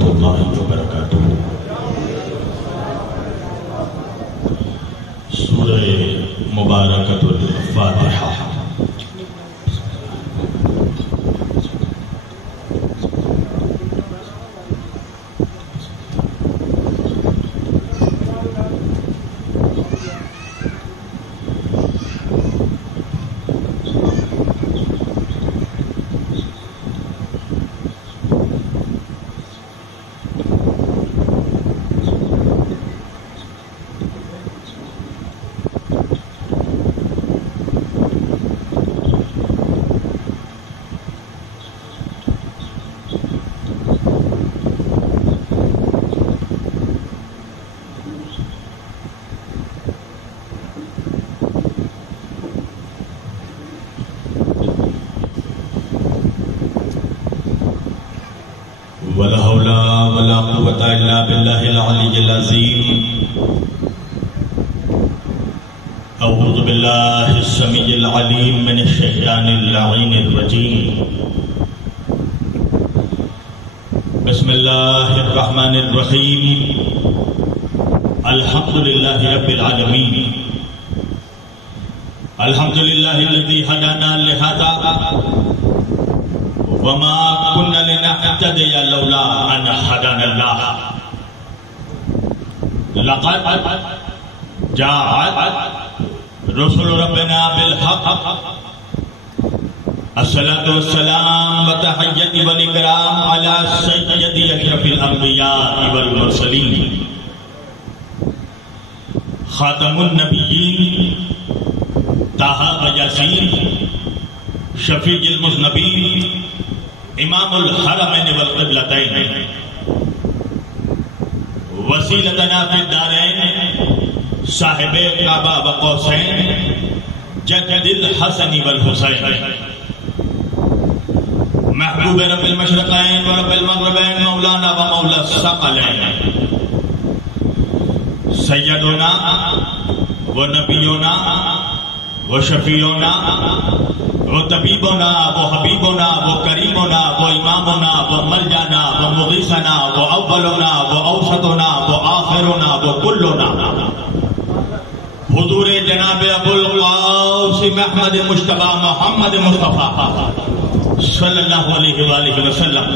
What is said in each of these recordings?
ورحمۃ اللہ وبرکاتہ۔ سورہ مبارکۃ الفاتحہ۔ ولا حول ولا قوة إلا بالله العلي العظيم۔ أعوذ بالله السميع العليم من الشيطان اللعين الرجيم۔ بسم الله الرحمن الرحيم۔ الحمد لله رب العالمين۔ الحمد لله الذي هدانا لهذا وما كنا لنهتدي لولا أن هدانا الله۔ لقد جاءت رسل ربنا بالحق۔ الصلاة والسلام والتحية والإكرام على سيد أشرف الأنبياء والمرسلين، خاتم النبيين طه وياسين، شفيع المذنبين، امام الحرمین والقبلتین، وسیلتنا فی الدارین، صاحب کعبہ و قوسین، جد الحسن والحسین، محبوب رب المشرقین و رب المغربین، مولانا و مولا الثقلین، سیدنا و نبینا و شفیعنا وہ طبیبنا، وہ حبیبنا، وہ کریمنا، وہ امامنا، وہ ملجانا، وہ مغیثنا، وہ اولنا، وہ اوسطنا، وہ آخرنا، وہ کلنا، حضور جناب ابو القاسم احمد مجتبی محمد مصطفیٰ صلی اللہ علیہ وآلہ وسلم،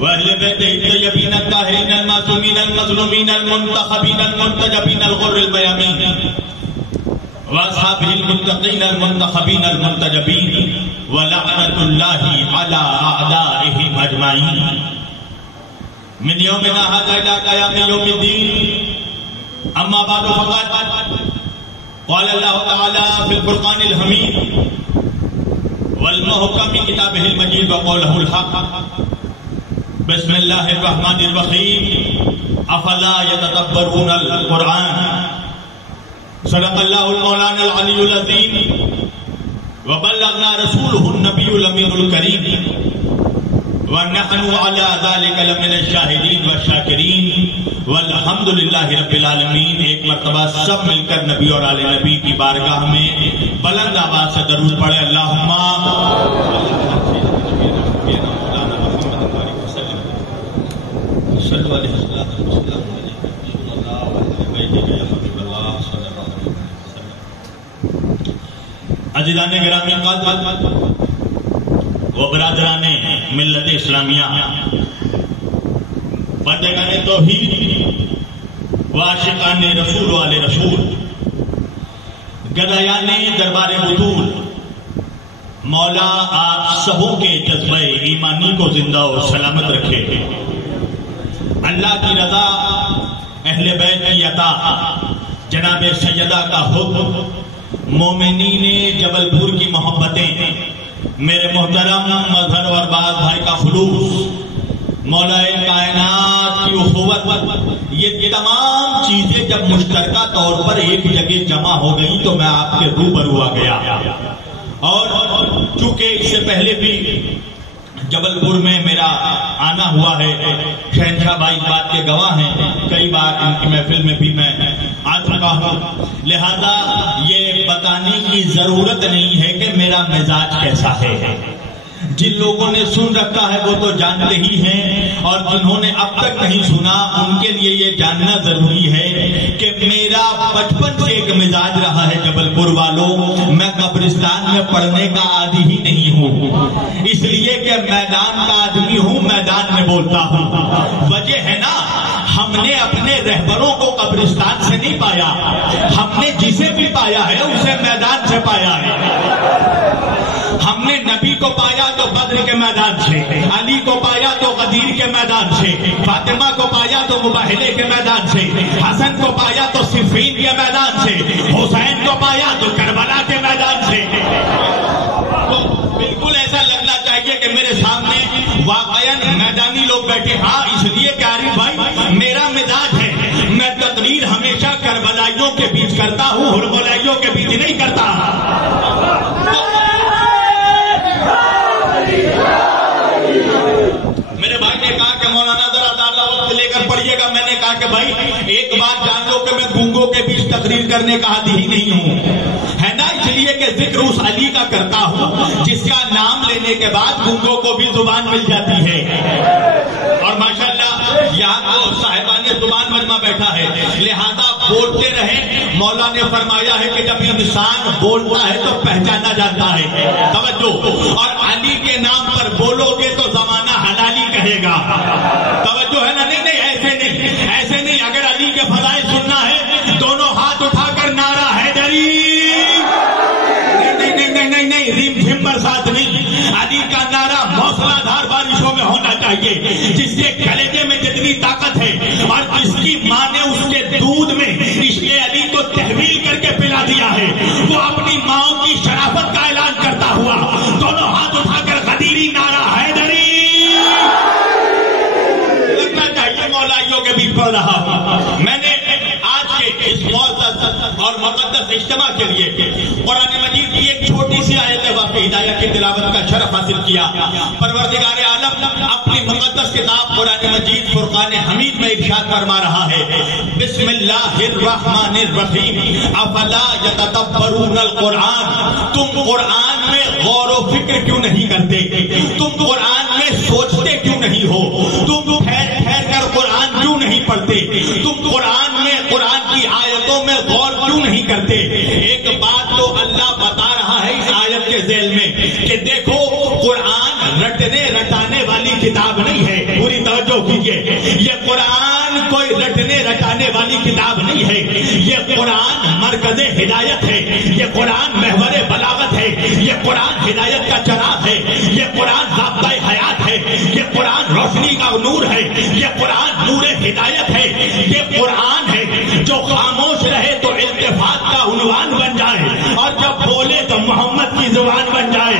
واہل بیت الطیبین الطاہرین المعصومین المظلومین المنتخبین المنتجبین الغر المیامین، واصحابہ المتقین المنتخبین المنتجبین، ولعنۃ اللہ علی اعدائہم اجمعین، من یومنا ھذا الی قیام یوم الدین۔ اما بعد فقد قال اللہ تعالی فی الفرقان الحمید والمحکم کتابہ المجید وقولہ الحق۔ بسم اللہ الرحمن الرحیم۔ افلا یتدبرون القرآن۔ صدق اللہ المولانا العلی العظیم وبلغنا رسولہ النبی الامین الکریم ونحن علی ذلک لمن الشاہدین والشاکرین والحمد للہ رب العالمین۔ ایک مرتبہ سب مل کر نبی اور آل نبی کی بارگاہ میں بلند آواز سے درود پڑھے۔ اللہم صلی علیہ وسلم۔ عزیزان گرامی قدر و برادران ملت اسلامیہ، بندگان توحید و عاشقان رسول و آل رسول، گدایان دربار بطول، مولا آپ سبوں کے جذبہ ایمانی کو زندہ و سلامت رکھے۔ اللہ کی رضا، اہل بیت کی عطا، جناب سیدہ کا حکم، مومنین جبل پور کی محبتیں، میرے محترم مظہر اور باز بھائی کا خلوص، مولا کائنات کی اخوت، یہ تمام چیزیں جب مشترکہ طور پر ایک جگہ جمع ہو گئی تو میں آپ کے روبرو آ گیا۔ اور چونکہ اس سے پہلے بھی جبل پور میں میرا آنا ہوا ہے، شہنشاہ بھائی اس بات کے گواہ ہیں، کئی بار ان کی محفل میں بھی میں آ چکا ہوں، لہذا یہ بتانے کی ضرورت نہیں ہے کہ میرا مزاج کیسا ہے، جن لوگوں نے سن رکھا ہے وہ تو جانتے ہی ہیں، اور جنہوں نے اب تک نہیں سنا ان کے لیے یہ جاننا ضروری ہے کہ میرا بچپن سے ایک مزاج رہا ہے جبل پور والوں، میں قبرستان میں پڑھنے کا عادی ہی نہیں ہوں، اس لیے کہ میدان کا آدمی ہوں، میدان میں بولتا ہوں۔ وجہ ہے نا، ہم نے اپنے رہبروں کو قبرستان سے نہیں پایا، ہم نے جسے بھی پایا ہے اسے میدان سے پایا ہے۔ ہم نے نبی کو پایا تو بدر کے میدان سے، علی کو پایا تو غدیر کے میدان سے، فاطمہ کو پایا تو مباہلے کے میدان سے، حسن کو پایا تو صفین کے میدان سے، حسین کو پایا تو کربلا کے میدان سے۔ تو بالکل ایسا لگنا چاہیے کہ میرے سامنے واقعاً میدانی لوگ بیٹھے، ہاں اس لیے کہ عارف بھائی میرا مزاج ہے، میں تقریر ہمیشہ کربلائیوں کے بیچ کرتا ہوں، ہرملائیوں کے بیچ نہیں کرتا۔ میرے بھائی نے کہا کہ مولانا ذرا زیادہ وقت لے کر پڑھیے گا، میں نے کہا کہ بھائی ایک بات جان لو کہ میں گونگوں کے بیچ تقریر کرنے کا عادی ہی نہیں ہوں، ہے نا، اس لیے کہ ذکر اس علی کا کرتا ہوں جس کا نام لینے کے بعد گونگوں کو بھی زبان مل جاتی ہے۔ اور ماشاءاللہ یہاں تو صاحبان زبان مجمع بیٹھا ہے، لہذا بولتے رہیں۔ مولا نے فرمایا ہے کہ جب انسان بولتا ہے تو پہچانا جاتا ہے، توجہ، اور علی کے نام پر بولو گے تو زمانہ حلالی کہے گا، توجہ ہے نا، نہیں ایسے نہیں، ایسے نہیں، اگر علی کے فضائل سننا ہے دونوں ہاتھ اٹھا کر نعرہ حیدری، نہیں ریم جھم برسات نہیں، علی کا نعرہ موسلا دھار بارشوں میں ہونا چاہیے، جس کے کلیجے میں جتنی طاقت ہے اور جس کی ماں نے اس کے دودھ میں عشق علی کو تحویل کر کے پلا دیا ہے، وہ اپنی ماں کی شرافت کا اعلان کرتا ہوا دونوں ہاتھ اٹھا کر غدیری نعرہ حیدری لگنا چاہیے۔ مولائیوں کے بیچ پڑھ رہا ہوں میں نے آج کے اس معزز اور مقدس اجتماع کے لیے قرآن مجید کی ایک چھوٹی سی آیت واقعی ہدایہ کی تلاوت کا شرف حاصل کیا۔ پروردگار عالم اپنی مقدس کتاب قرآن مجید فرقان حمید میں ارشاد فرما رہا ہے، بسم اللہ الرحمن الرحیم افلا یتدبرون القرآن، تم قرآن میں غور و فکر کیوں نہیں کرتے، تم قرآن میں سوچتے کیوں نہیں ہو، تم ٹھہر ٹھہر کر قرآن کیوں نہیں پڑھتے، تم قرآن میں قرآن کی آیتوں میں غور کیوں نہیں کرتے۔ ایک بات تو اللہ بتا رہا ہے اس آیت کے ذیل میں کہ دیکھو قرآن رٹنے رٹانے والی کتاب نہیں ہے، پوری توجہ کیجیے، یہ قرآن کوئی رٹنے رٹانے والی کتاب نہیں ہے، یہ قرآن مرکز ہدایت ہے، یہ قرآن محور بلاغت ہے، یہ قرآن ہدایت کا چراغ ہے، یہ قرآن ضابطۂ حیات ہے، یہ قرآن روشنی کا نور ہے، یہ قرآن نور ہدایت ہے، یہ قرآن ہے جو خاموش رہے تو التفات کا عنوان بن جائے اور جب بولے تو محمد کی زبان بن جائے۔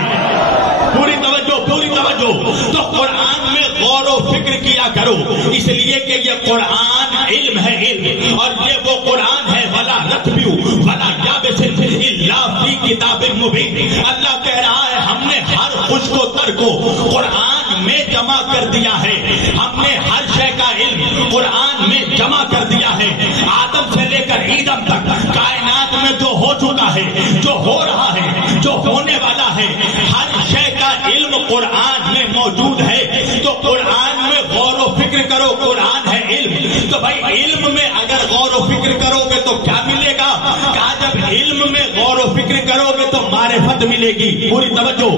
پوری توجہ، پوری توجہ، تو قرآن میں غور و فکر کیا کرو، اس لیے کہ یہ قرآن علم ہے، علم، اور یہ وہ قرآن ہے ولا رتبیو ولا یابس الا فی کتاب مبین۔ اللہ کہہ رہا ہے ہم نے ہر خشک و تر کو قرآن میں جمع کر دیا ہے، ہم نے ہر شے کا علم قرآن میں جمع کر دیا ہے، آدم سے لے کر عیدم تک کائنات میں جو ہو چکا ہے، جو ہو رہا ہے، جو ہونے والا ہے، ہر شے کا علم قرآن میں موجود ہے۔ تو قرآن میں غور و فکر کرو، قرآن ہے علم، تو بھائی علم میں اگر غور و فکر کرو گے تو کیا ملے گا؟ کہا جب علم میں غور و فکر کرو گے تو معرفت ملے گی۔ پوری توجہ،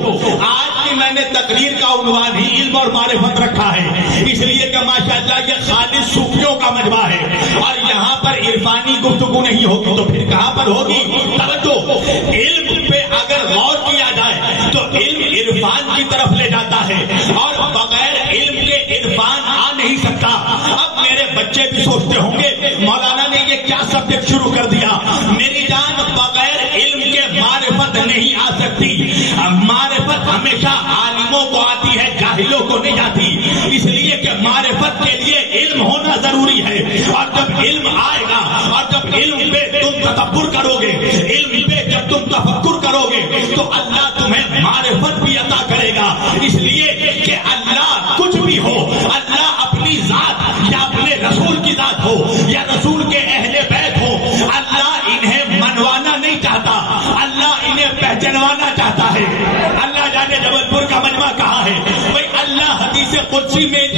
آج کی میں نے تقریر کا عنوان ہی علم اور معرفت رکھا ہے، اس لیے کہ ماشاءاللہ یہ خالص صوفیوں کا مجمع ہے اور یہاں پر عرفانی گفتگو نہیں ہوگی تو پھر کہاں پر ہوگی؟ توجہ، علم پہ اگر غور کیا جائے تو علم عرفان کی طرف لے جاتا ہے اور بغیر علم کے عرفان آ نہیں سکتا۔ اب میرے بچے بھی سوچتے ہوں گے مولانا نے یہ کیا سبجیکٹ شروع کر دیا؟ میری جان، بغیر علم کے معرفت نہیں آ سکتی، معرفت ہمیشہ عالموں کو آتی ہے، جاہلوں کو نہیں آتی، اس لیے کہ معرفت کے لیے علم ہونا ضروری ہے، اور جب علم آئے گا اور جب علم پہ تم تدبر کرو گے، علم پہ جب تم تفکر کرو گے تو اللہ تمہیں معرفت بھی عطا کرے گا، اس لیے کہ اللہ کچھ بھی ہو، اللہ اپنی ذات یا اپنے رسول کی ذات ہو یا رسول کے اہل بیت ہو، اللہ انہیں منوانا نہیں چاہتا، اللہ انہیں پہچانوانا چاہتا ہے۔ اللہ جانے جبل پور کا مجمع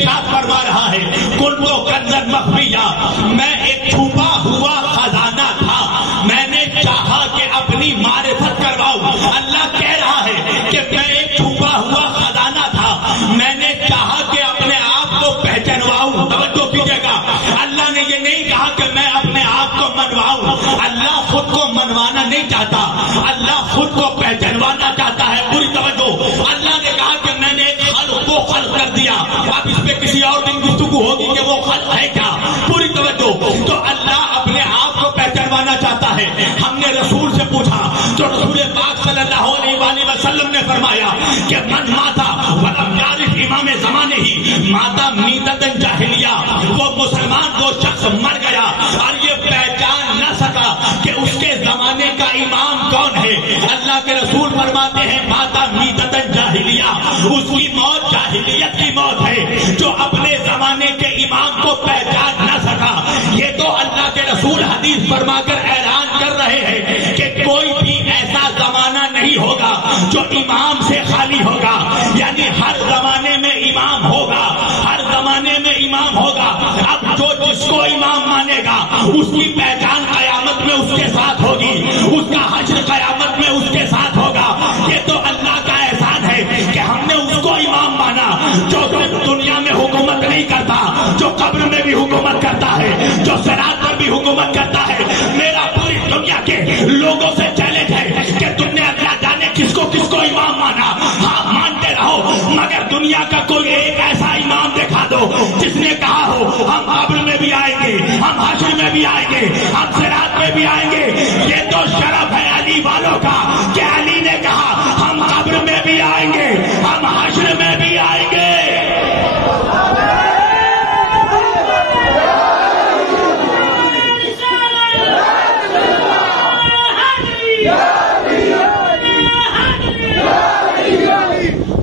ارشاد فرما رہا ہے کن تو کنزن مخفیہ، میں ایک چھپا ہوا خزانہ تھا، میں نے چاہا کہ اپنی معرفت کرواؤں۔ اللہ کہہ رہا ہے کہ میں ایک چھپا ہوا خزانہ تھا، میں نے چاہا کہ اپنے آپ کو پہچانواؤں۔ توجہ کیجیے گا، اللہ نے یہ نہیں کہا کہ میں اپنے آپ کو منواؤں، اللہ خود کو منوانا نہیں چاہتا، اللہ خود کو پہچانوانا چاہتا ہے۔ پوری توجہ، اللہ نے کہا کہ میں نے ایک خلق کو خلق کر دیا، اب اس پہ کسی اور دن گفتگو ہوگی کہ وہ خلق ہے کیا۔ پوری توجہ، تو اللہ اپنے آپ کو پہچانوانا چاہتا ہے۔ ہم نے رسول سے پوچھا تو رسول پاک صلی اللہ علیہ وآلہ وسلم نے فرمایا کہ من ماتا ولم یعرف امام زمانے ہی ماتا میتۃ جاہلیہ، وہ مسلمان وہ شخص مر گیا اور یہ پہچان نہ سکا کہ اس کے زمانے کا امام کون ہے۔ اللہ کے رسول فرماتے ہیں ماتا میتۃ جاہلیہ، اس کی موت جاہلیت کی موت ہے، جو اپنے زمانے کے امام کو پہچان نہ سکا۔ یہ تو اللہ کے رسول حدیث فرما کر اعلان کر رہے ہیں کہ کوئی بھی ایسا زمانہ نہیں ہوگا جو امام سے خالی ہوگا، یعنی ہر زمانے میں امام ہوگا، ہر زمانے میں امام ہوگا۔ اب جو جس کو امام مانے گا اس کی پہچان قیامت میں اس کے ساتھ ہوگی، اس کا حشر قیامت میں اس کے ساتھ ہوگا۔ یہ تو اللہ کا احسان ہے کہ ہم نے اس کو امام مانا جو صرف دنیا میں حکومت نہیں کرتا، جو قبر میں بھی حکومت کرتا ہے، جو صراط پر بھی حکومت کرتا ہے۔ میرا پوری دنیا کے لوگوں سے چیلنج ہے کہ تم نے اللہ جانے کس کو امام مانا، ہاں مانتے رہو، مگر دنیا کا کوئی ایک ایسا امام دکھا دو جس نے کہا ہو ہم قبر میں بھی آئیں گے، ہم حشر میں بھی آئیں گے، ہم صراط میں بھی آئیں گے۔ یہ تو شرف ہے علی والوں کا کہ علی نے کہا ہم قبر میں بھی آئیں گے، ہم حشر میں بھی آئیں گے۔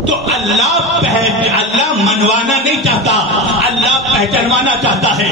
تو اللہ منوانا نہیں چاہتا، اللہ پہچانوانا چاہتا ہے۔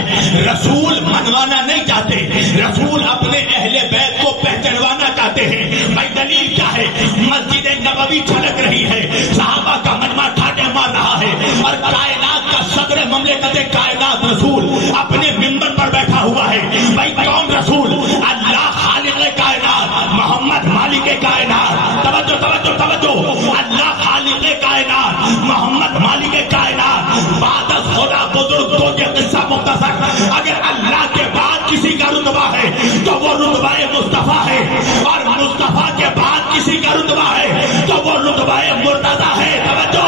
رسول منوانا نہیں چاہتے، رسول اپنے اہل بیت کو پہچانوانا چاہتے ہیں۔ بھائی دلیل کیا ہے؟ مسجد نبوی چھلک رہی ہے، صحابہ کا مجمع ٹھاٹے مار رہا ہے، اور کائنات کا صدر مملکت کائنات رسول اپنے منبر پر بیٹھا ہوا ہے۔ بھائی کون رسول؟ اللہ خالق کائنات، محمد مالک کائنات۔ توجہ توجہ توجہ، اللہ خالق کائنات، محمد مالک کائنات، بعد از خدا بزرگ تو یہ قصہ مختصر۔ اگر اللہ کے بعد کسی کا رتبہ ہے تو وہ رتبہ مصطفیٰ ہے، اور مصطفیٰ کے بعد کسی کا رتبہ ہے تو وہ رتبہ مرتضیٰ ہے۔ توجہ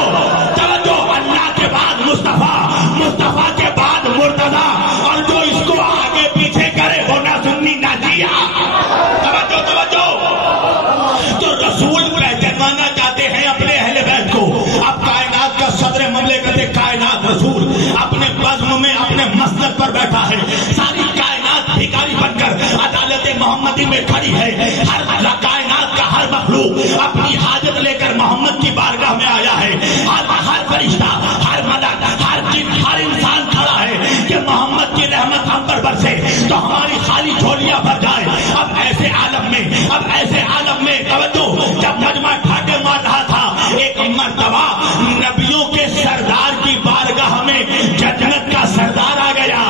توجہ، اللہ کے بعد مصطفیٰ، مصطفیٰ کے بعد مرتضیٰ، اور جو اس کو آگے پیچھے کرے وہ نہ سنی نہ جیا۔ توجہ توجہ، تو رسول پہچانوانا چاہتے ہیں اپنے اہل بیت کو۔ اب کائنات کا صدر مملکت کائنات رسول اپنے بزم میں اپنے مسند پر بیٹھا ہے، ساری کائنات بھکاری بن کر عدالت محمدی میں کھڑی ہے۔ ہر کائنات کا ہر مخلوق اپنی حاجت لے کر محمد کی بارگاہ میں آیا ہے۔ ہر فرشتہ، ہر ملک، ہر جن، ہر انسان کھڑا ہے کہ محمد کی رحمت ہم پر برسے تو ہماری خالی جھولیاں بھر جائے۔ اب ایسے عالم میں، اب ایسے عالم میں توجہ، جب مجمع ٹھاٹے مار رہا تھا، ایک مرتبہ نبیوں کے سردار کی بارگاہ میں جنت کا سردار آ گیا۔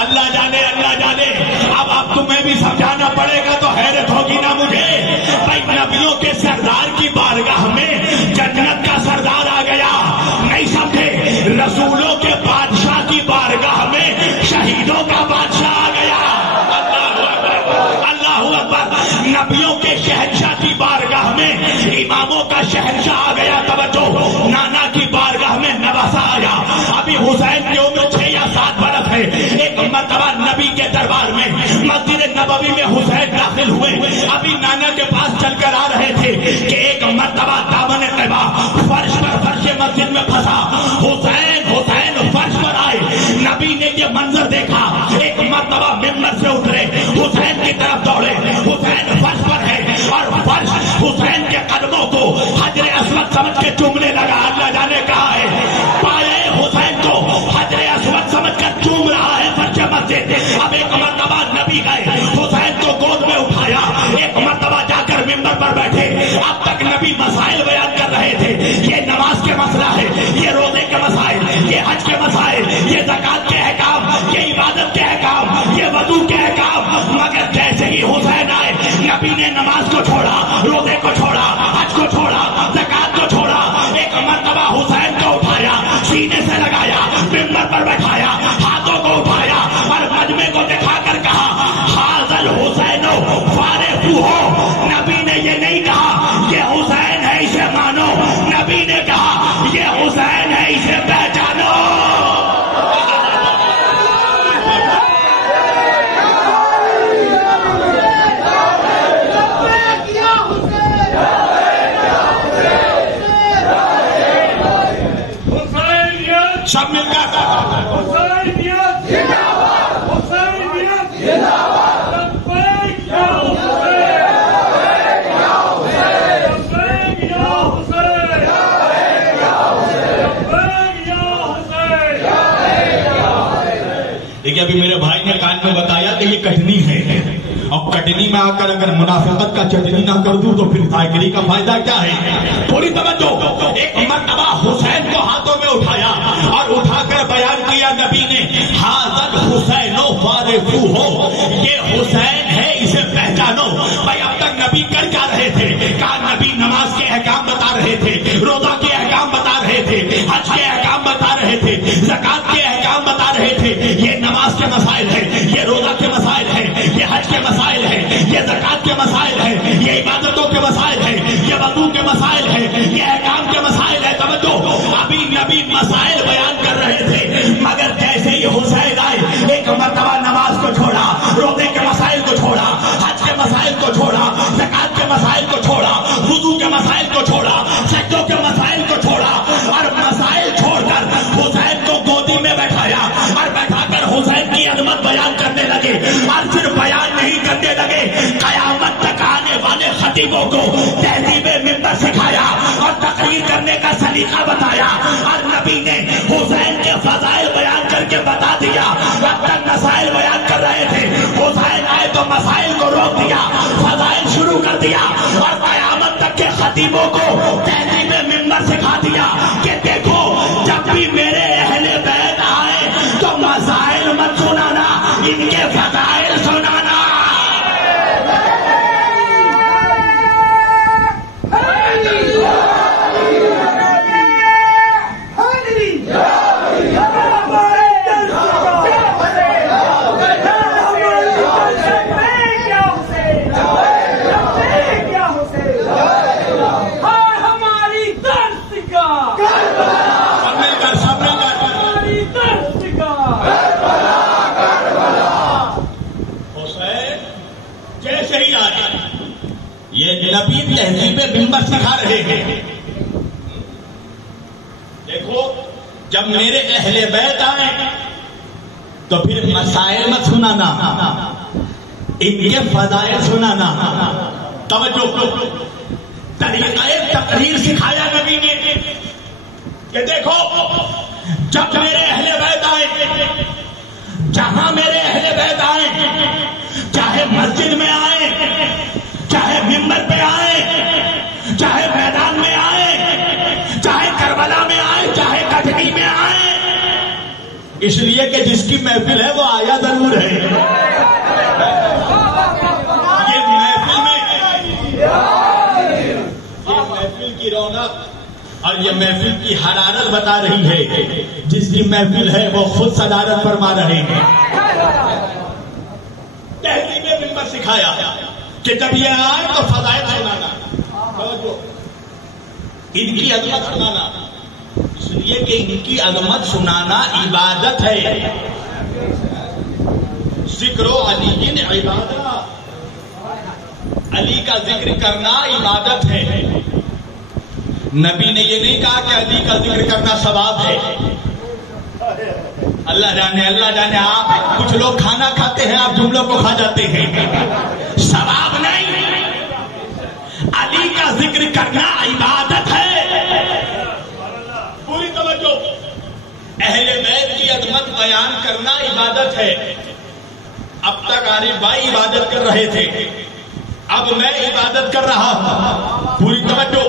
اللہ جانے، اللہ جانے، اب آپ تمہیں بھی سمجھانا پڑے گا تو حیرت ہوگی نا مجھے۔ بھائی نبیوں کے سردار کی بارگاہ میں جنت کا سردار آ گیا، نہیں سمجھے؟ رسولوں کے بادشاہ کی بارگاہ میں شہیدوں کا بادشاہ آ گیا۔ اللہ اکبر، نبیوں کے شہنشاہ کی بارگاہ میں اماموں کا شہنشاہ آ گیا۔ توجہ، نانا کی بارگاہ میں نواسا آیا۔ ابھی حسین کی عمر 6 یا 7 برس ہے۔ ایک مرتبہ نبی کے دربار میں مسجد نبوی میں حسین داخل ہوئے، ابھی نانا کے پاس چل کر آ رہے تھے کہ ایک مرتبہ دامن قبا فرش مسجد میں پھنسا۔ حسین حسین فرش پر آئے، نبی نے یہ منظر دیکھا، ایک مرتبہ ممبر سے اترے، حسین کی طرف دوڑے، حسین فرش پر ہے اور فرش حسین کے قدموں کو حجر اسود سمجھ کے چومنے لگا۔ اللہ جانے کہا ہے پائے حسین کو حجر اسود سمجھ کر چوم رہا ہے فرش مسجد۔ اب ایک مرتبہ نبی گئے، حسین کو گود میں اٹھایا، ایک مرتبہ جا کر ممبر پر بیٹھے۔ اب تک نبی مسائل بیان کر رہے تھے، یہ نماز کے مسئلہ ہے، یہ روزے کے مسائل، یہ حج کے مسائل، یہ زکات کے احکام، یہ عبادت کے احکام، یہ وضو کے احکام، مگر جیسے ہی حسین آئے نبی نے نماز کو چھوڑا، روزے کو چھوڑا، حج کو چھوڑا، زکات کو چھوڑا. ایک مرتبہ حسین کو اٹھایا، سینے سے لگایا، منبر پر بٹھایا، ہاتھوں کو اٹھایا اور مجمع کو دکھا کر کہا حاضر حسین فارغ ہو. نبی نے یہ نہیں کہا یہ حسین ہے اسے مانو، نبی نے کہا یہ حسین ہے اسے پہچانو. سب مل کر دیکھیے ابھی میرے بھائی نے کان میں بتایا کہ یہ کٹنی ہے، اور کٹنی میں آ کر اگر منافقت کا چٹنی نہ کر دوں تو پھر ذائقری کا فائدہ کیا ہے؟ تھوڑی توجہ. ایک مرتبہ حسین کو ہاتھوں میں اٹھایا اور اٹھا کر بیان کیا نبی نے حاضر حسین فارغ ہو، یہ حسین ہے اسے پہچانو. بھائی اب تک نبی کر کیا رہے تھے؟ کہا نبی نماز کے احکام بتا رہے تھے، روزہ کے احکام بتا رہے تھے، حج کے احکام بتا رہے تھے، زکات کے احکام بتا رہے تھے. یہ نماز کے مسائل ہیں، یہ روزہ کے مسائل ہیں، یہ حج کے مسائل ہیں، یہ زکات کے مسائل ہیں، یہ عبادتوں کے مسائل ہیں، یہ وضو کے مسائل ہیں، یہ احکام کے مسائل ہیں. توجہ، ابھی نبی مسائل بیان کر رہے تھے، مگر جیسے ہی حسین آئے ایک مرتبہ نماز کو چھوڑا، روزے کے مسائل کو چھوڑا، حج کے مسائل کو چھوڑا، زکات کے مسائل کو چھوڑا، وضو کے مسائل کو چھوڑا، سجدوں کے مسائل کو چھوڑا، اور مسائل چھوڑ کر حسین کو گودی میں بیٹھایا اور بیٹھا کر حسین کی عظمت بیان کرنے لگے. اور پھر بیان نہیں کرنے لگے، قیامت تک آنے والے خطیبوں کو تہذیب منبر سکھایا اور تقریر کرنے کا سلیقہ بتایا. اور نبی نے حسین کے فضائل بیان کر کے بتا دیا. اب تک مسائل بیان کر رہے تھے، حسین آئے تو مسائل کو روک دیا، فضائل شروع کر دیا اور قیامت تک کے خطیبوں کو تہذیب منبر سکھا دیا کہ دیکھو جب بھی میرے اہل بیت آئے تو مسائل مت سنانا، ان کے فضائل سنانا. نبی تہذیب منبر سکھا رہے ہیں. دیکھو جب میرے اہل بیت آئے تو پھر مسائل مت سنانا، ان کے فضائل سنانا. توجہ، طریقہ تقریر سکھایا نبی نے کہ دیکھو جب میرے اہل بیت آئے، جہاں میرے اہل بیت آئے، چاہے مسجد میں آئے، چاہے منبر پہ آئے، چاہے میدان میں آئے، چاہے کربلا میں آئے، چاہے کٹنی میں آئے، اس لیے کہ جس کی محفل ہے وہ آیا ضرور ہے. یہ محفل میں یہ محفل کی رونق اور یہ محفل کی حرارت بتا رہی ہے. جس کی محفل ہے وہ خود صدارت فرما رہے ہیں. تہذیب منبر سکھایا کہ جب یہ آئے تو فضائل سنانا، ان کی عظمت سنانا، اس لیے کہ ان کی عظمت سنانا عبادت ہے. ذکر و علی عبادت، علی کا ذکر کرنا عبادت ہے. نبی نے یہ نہیں کہا کہ علی کا ذکر کرنا ثواب ہے. اللہ جانے آپ کچھ لوگ کھانا کھاتے ہیں، آپ جملوں کو کھا جاتے ہیں. ثواب نہیں، علی کا ذکر کرنا عبادت ہے. پوری توجہ، اہل بیت کی عظمت بیان کرنا عبادت ہے. اب تک عارف بھائی عبادت کر رہے تھے، اب میں عبادت کر رہا ہوں. پوری توجہ،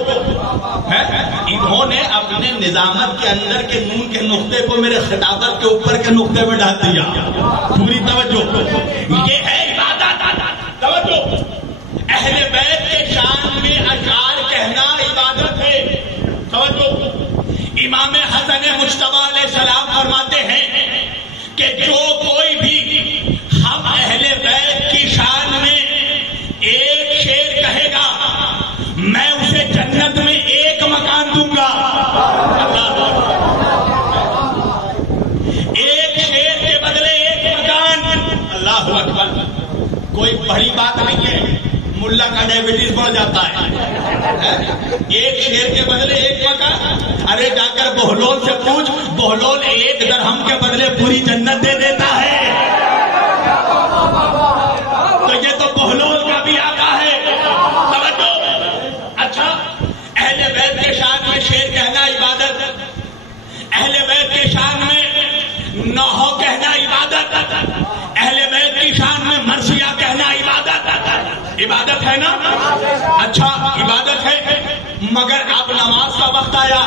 انہوں نے اپنے نظامت کے اندر کے نون کے نقطے کو میرے خطابت کے اوپر کے نقطے میں ڈال دیا. پوری توجہ، یہ ہے عبادت. توجہ، اہل بیت کے شان میں اشعار کہنا عبادت ہے. توجہ، امام حسن مجتبی علیہ السلام فرماتے ہیں کہ جو کوئی بھی ہم اہل بیت کی شان میں ایک شعر کہے گا میں اسے جنت میں ایک مکان دوں گا. ایک شعر کے بدلے ایک مکان. اللہ اکبر. کوئی بڑی بات نہیں ہے، ملا کا ڈائبٹیز بڑھ جاتا ہے. ایک شعر کے بدلے ایک مکان. ارے جا کر بہلول سے پوچھ، بہلول ایک درہم کے بدلے پوری جنت دے دیتا ہے. تو یہ تو بہلول کا بھی آقا ہے. توجہ. اچھا، اہل بیت کے شان میں شعر کہنا عبادت، اہل بیت کے شان میں نوحہ کہنا عبادت، اہل بیت کی شان میں مرثیہ کہنا عبادت ہے نا؟ اچھا، عبادت ہے. مگر اب نماز کا وقت آیا.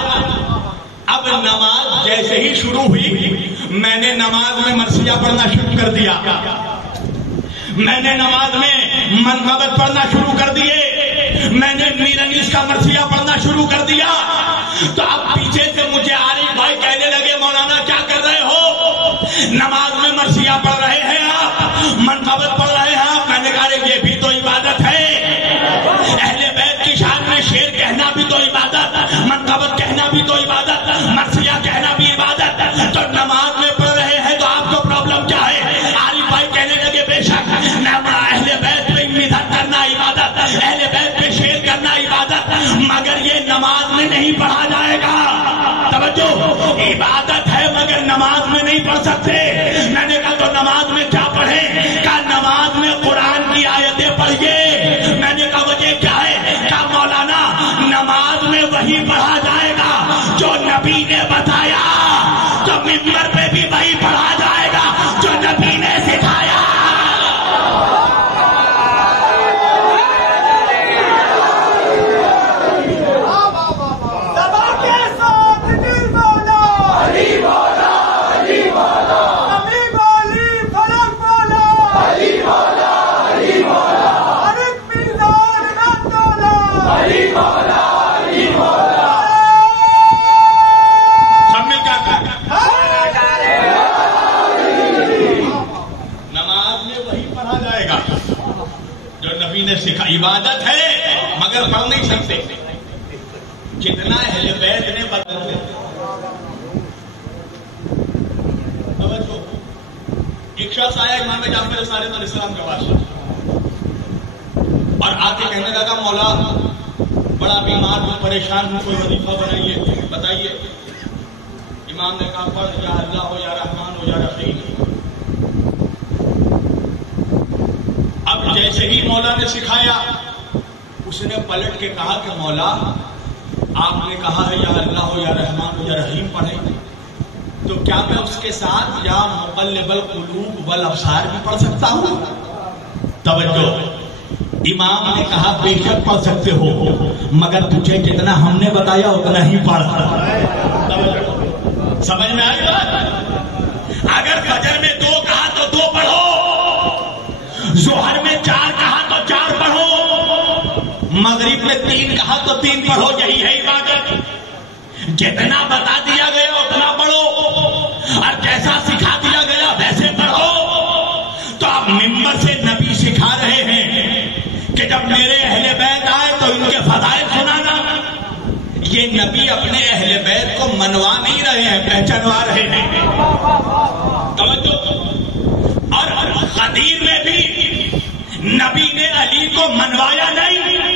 اب نماز جیسے ہی شروع ہوئی میں نے نماز میں مرثیہ پڑھنا شروع کر دیا. میں نے نماز میں منقبت پڑھنا شروع کر دیے. میں نے میر انیس کا مرثیہ پڑھنا شروع کر دیا. تو اب پیچھے سے مجھے عارف بھائی کہنے لگے مولانا کیا کر رہے ہو؟ نماز میں مرثیہ پڑھ رہے ہیں آپ، منقبت پڑھ رہے ہیں آپ. میں نے کہا یہ بھی تو عبادت ہے. اہل بیت کی شان میں شعر کہنا بھی تو عبادت، منقبت کہنا بھی تو عبادت، مرثیہ کہنا بھی عبادت. تو نماز میں پڑھ رہے ہیں تو آپ کو پرابلم کیا ہے؟ عارف بھائی کہنے لگے بے شک اہل بیت میں مدح کرنا عبادت، اہل بیت میں شعر کرنا عبادت، مگر یہ نماز میں نہیں پڑھا جائے گا. توجہ، عبادت ہے مگر نماز میں نہیں پڑھ سکتے. میں نے کہا تو نماز میں کیا پڑھیں؟ کہا نماز میں قرآن کی آیتیں پڑھیے. میں نے کہا وجہ کیا ہے؟ کہا مولانا نماز میں وہی پڑھا جائے گا جو نبی نے بتایا، تو منبر پہ بھی وہی پڑھا جائے گا جو نبی نے سکھایا. عبادت ہے مگر پڑھ نہیں سکتے. جتنا اہل بیت نے بدلے. ایک شخص آیا امام جعفر صادق علیہ السلام کے پاس اور آ کے کہنے لگا مولا بڑا بیمار ہوں، پریشان ہوں، کوئی وظیفہ بنائیے بتائیے. امام نے کہا پڑھ یا اللہ ہو یا رحمان ہو یا رحیم. اب جیسے ہی مولا نے سکھایا اس نے پلٹ کے کہا کہ مولا آپ نے کہا ہے یا اللہ ہو یا رحمان ہو یا رحیم پڑھیں، تو کیا میں اس کے ساتھ یا مقلب القلوب والابصار بھی پڑھ سکتا ہوں؟ توجہ، امام نے کہا بے شک پڑھ سکتے ہو مگر تجھے جتنا ہم نے بتایا اتنا ہی پڑھ. سمجھ میں آئی بات؟ اگر فجر میں 2 کہا تو 2 پڑھو، ظہر میں 4 کہا تو 4 پڑھو، مغرب میں 3 کہا تو 3 پڑھو. یہی ہے عبادت. جتنا بتا دیا گیا اتنا پڑھو اور جیسا سکھا دیا گیا ویسے پڑھو. تو آپ ممبر سے نبی سکھا رہے ہیں کہ جب میرے اہل بیت آئے تو ان کے فضائل سنانا. یہ نبی اپنے اہل بیت کو منوا نہیں رہے ہیں، پہچانوا رہے ہیں. توجہ. اور غدیر میں بھی نبی نے علی کو منوایا نہیں،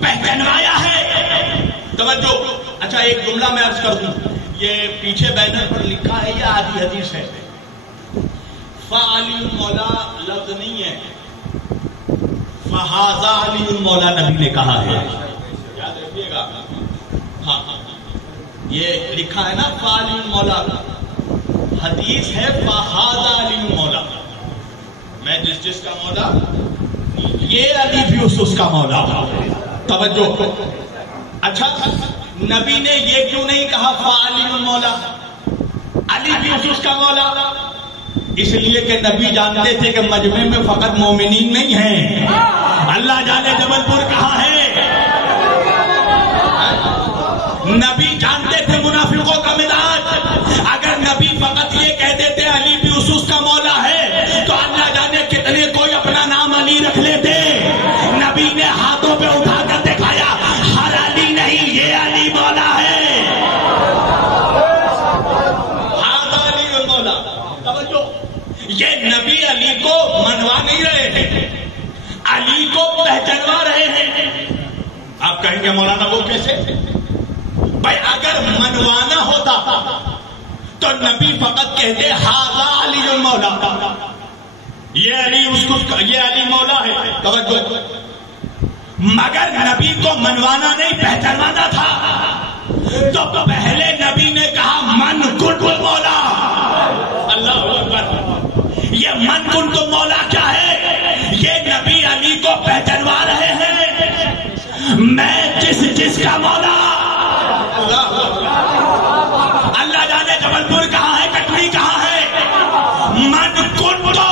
پہچانوایا ہے. توجہ. اچھا ایک جملہ میں عرض کر دوں، یہ پیچھے بینر پر لکھا ہے یہ آدھی حدیث ہے. فعلی المولا لفظ نہیں ہے، فہذا علی المولا نبی نے کہا ہے. یاد رکھیے گا. ہاں یہ لکھا ہے نا فعلی المولا، حدیث ہے فہذا علی المولا. میں جس کا مولا، یہ علی بھی اس کا مولا. توجہ. اچھا نبی نے یہ کیوں نہیں کہا فعلی مولا، علی بھی اس کا مولا؟ اس لیے کہ نبی جانتے تھے کہ مجمع میں فقط مومنین نہیں ہیں، اللہ جانے جبل پور کہاں ہے۔ نبی جانتے تھے منافقوں کا مزاج، اگر نبی فقط یہ کہہ دیتے علی بھی اس کا مولا ہے تو اللہ جانے کتنے کوئی اپنا نام علی رکھ لیتے۔ نبی نے ہاتھوں پہ اٹھا کر دکھایا ہر علی نہیں، یہ علی مولا ہے، ہاں علی مولا۔ توجہ، یہ نبی علی کو منوا نہیں رہے ہیں، علی کو پہچانوا رہے ہیں۔ آپ کہیں گے مولانا وہ کیسے؟ بھائی اگر منوانا ہوتا تو نبی فقط کہتے ہاذا علی مولا، یہ علی یہ علی مولا ہے۔ توجہ، مگر نبی کو منوانا نہیں پہچانوانا تھا تو پہلے نبی نے کہا من کن کو مولا۔ اللہ اکبر، یہ من کن کو مولا کیا ہے؟ یہ نبی علی کو پہچانوا رہے ہیں، میں جس کا مولا۔ اللہ جانے جبل پور کہاں ہے، کٹوی کہاں ہے، من کنڈو۔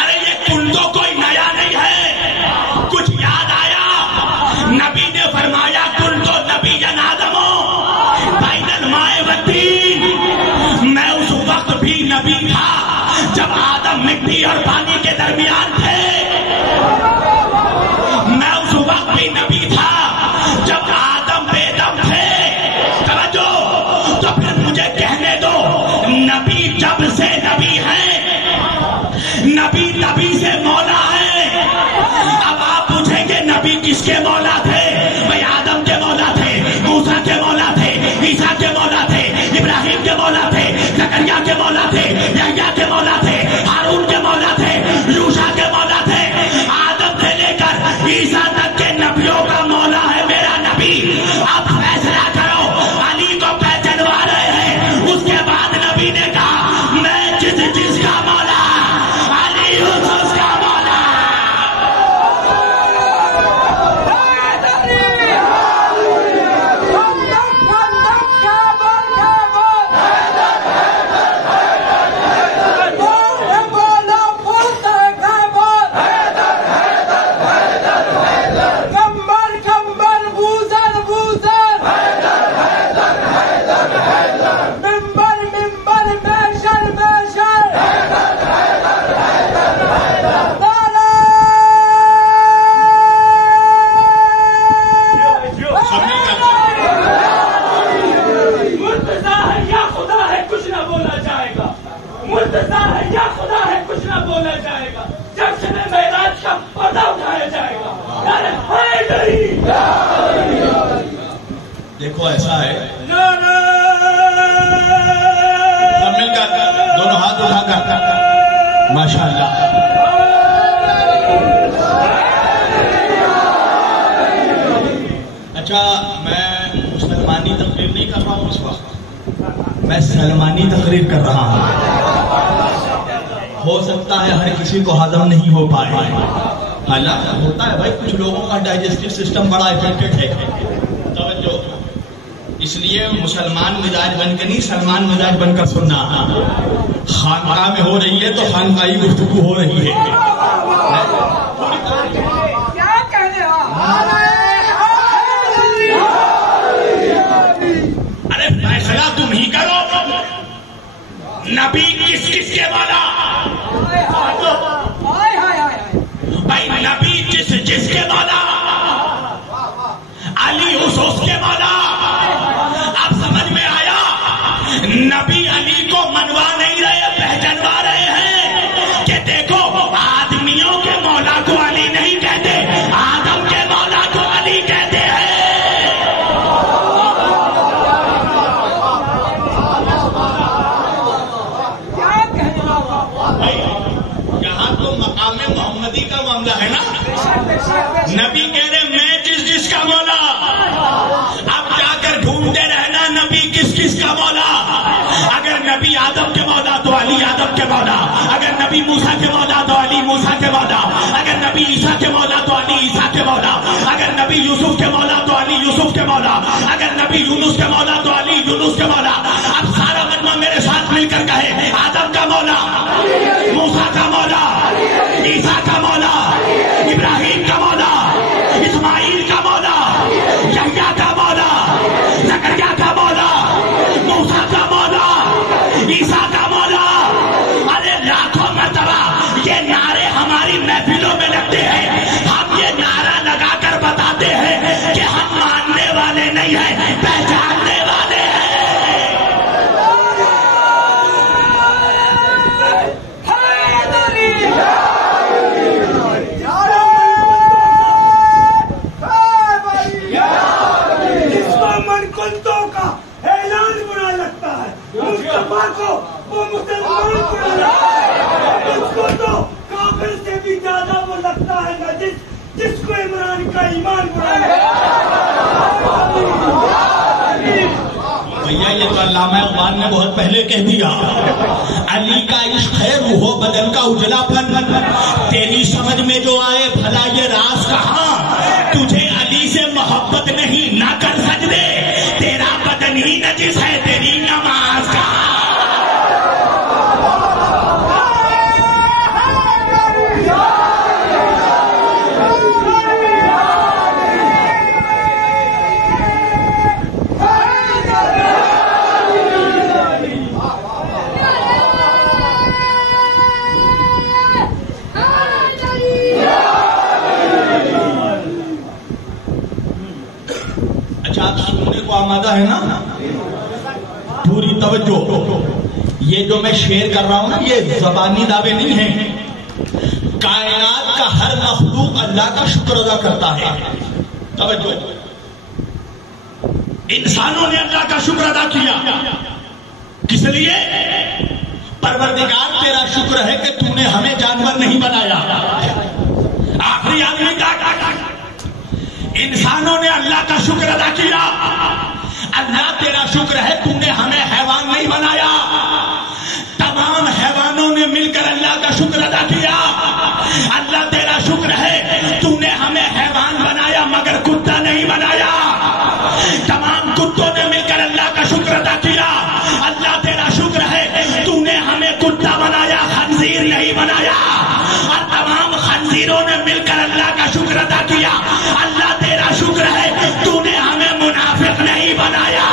ارے یہ کنڈو کوئی نیا نہیں ہے، کچھ یاد آیا؟ نبی نے فرمایا کنڈو نبی آدمو بین الماء والطین، میں اس وقت بھی نبی تھا جب آدم مٹی اور پانی کے درمیان تھے، میں اس وقت بھی نبی تھا جب آدم بے دم تھے۔ توجہ، تو پھر مجھے کہنے دو نبی جب سے نبی ہے، نبی تبھی سے مولا ہے۔ اب آپ پوچھیں گے نبی کس کے مولا تھے؟ بھائی آدم کے مولا تھے، موسیٰ کے مولا تھے، عیسیٰ کے مولا تھے، ابراہیم کے مولا تھے، زکریا کے مولا تھے، یحییٰ کے مولا تھے، ہارون کے مولا تھے، یوشع کے مولا تھے۔ آدم سے لے کر عیسیٰ تک کے نبیوں کا مولا ہے میرا نبی۔ اب فیصلہ کرو، علی کو پہچانوا رہے ہیں، اس کے بعد نبی نے کہا میں جس کا مولا، علی اس کا مولا۔ دیکھو ایسا ہے، سب مل کر دونوں ہاتھ اٹھا کر ماشاء اللہ۔ اچھا میں مسلمانی تقریر نہیں کر رہا ہوں اس وقت، میں سلمانی تقریر کر رہا ہوں۔ ہو سکتا ہے ہر کسی کو ہضم نہیں ہو پائے، حالانکہ ہوتا ہے بھائی، کچھ لوگوں کا ڈائجسٹو سسٹم بڑا افیکٹڈ ہے۔ توجہ، اس لیے مسلمان مزاج بن کے نہیں، سلمان مزاج بن کر سننا۔ خانقاہ میں ہو رہی ہے تو خانقاہی گفتگو ہو رہی ہے۔ ارے فیصلہ تم ہی کرو، نبی کس کے مولا؟ بھائی نبی جس کے مولا، علی اس کے مولا۔ اب سمجھ میں آیا، نبی علی کو منوا نہیں رہے، پہچانوا رہے ہیں کہ دیکھو آدمیوں کے مولا کو علی نہیں کہتے، آدم کے مولا کو علی کہتے ہیں۔ یہاں تو مقام محمدی کا معاملہ ہے نا، نبی کہہ رہے میں جس کا مولا۔ اب جا کر ڈھونڈتے رہنا نبی کس کا مولا۔ اگر نبی آدم کے مولا تو علی آدم کے مولا، اگر نبی موسیٰ کے مولا تو علی موسیٰ کے مولا، اگر نبی عیسیٰ کے مولا تو علی عیسیٰ کے مولا، اگر نبی یوسف کے مولا تو علی یوسف نبی یونس کے مولا تو علی یونس کے مولا. اب سارا مجمع میرے ساتھ مل کر کہے آدم کا مولا, موسیٰ کا مولا, عیسیٰ کا مولا, ابراہیم کا مولا, اسماعیل کا مولا, یحییٰ کا مولا, زکریا کا مولا, موسیٰ کا مولا, عیسیٰ کا مولا. ارے لاکھوں مرتبہ یہ نعرے ہماری محفلوں میں لگتے ہیں. ہم یہ نعرہ لگا کر بتاتے ہیں کہ ہم ماننے والے نہیں ہیں, پہچاننے والے ہیں. کو وہ مسلمان برا لگتا ہے, اس کو تو کافر سے بھی زیادہ وہ لگتا ہے نا جس کو عمران کا ایمان برا لگتا ہے. بھیا یہ تو علامہ اقبال نے بہت پہلے کہہ دیا. علی کا عشق ہے روح و بدن کا اجلا پن, تیری سمجھ میں جو آئے بھلا یہ راز کہاں. تجھے علی سے محبت نہیں نہ کر سجدے, تیرا بدن ہی نجس ہے تیری نماز کہاں. آمادہ ہے نا, پوری توجہ. یہ جو میں شیئر کر رہا ہوں نا یہ زبانی دعوے نہیں ہیں. کائنات کا ہر مخلوق اللہ کا شکر ادا کرتا ہے. توجہ, انسانوں نے اللہ کا شکر ادا کیا. کس لیے؟ پروردگار تیرا شکر ہے کہ تو نے ہمیں جانور نہیں بنایا. آخری آدمی کا انسانوں نے اللہ کا شکر ادا کیا. اللہ تیرا شکر ہے تو نے ہمیں حیوان نہیں بنایا. تمام حیوانوں نے مل کر اللہ کا شکر ادا کیا. اللہ تیرا شکر ہے تو نے ہمیں حیوان بنایا مگر کتا نہیں بنایا. تمام کتوں نے مل کر اللہ کا شکر ادا کیا. اللہ تیرا شکر ہے تو نے ہمیں کتا بنایا خنزیر نہیں بنایا. اور تمام خنزیروں نے مل کر اللہ کا شکر ادا کیا. اللہ تیرا شکر ہے تو نے ہمیں منافق نہیں بنایا.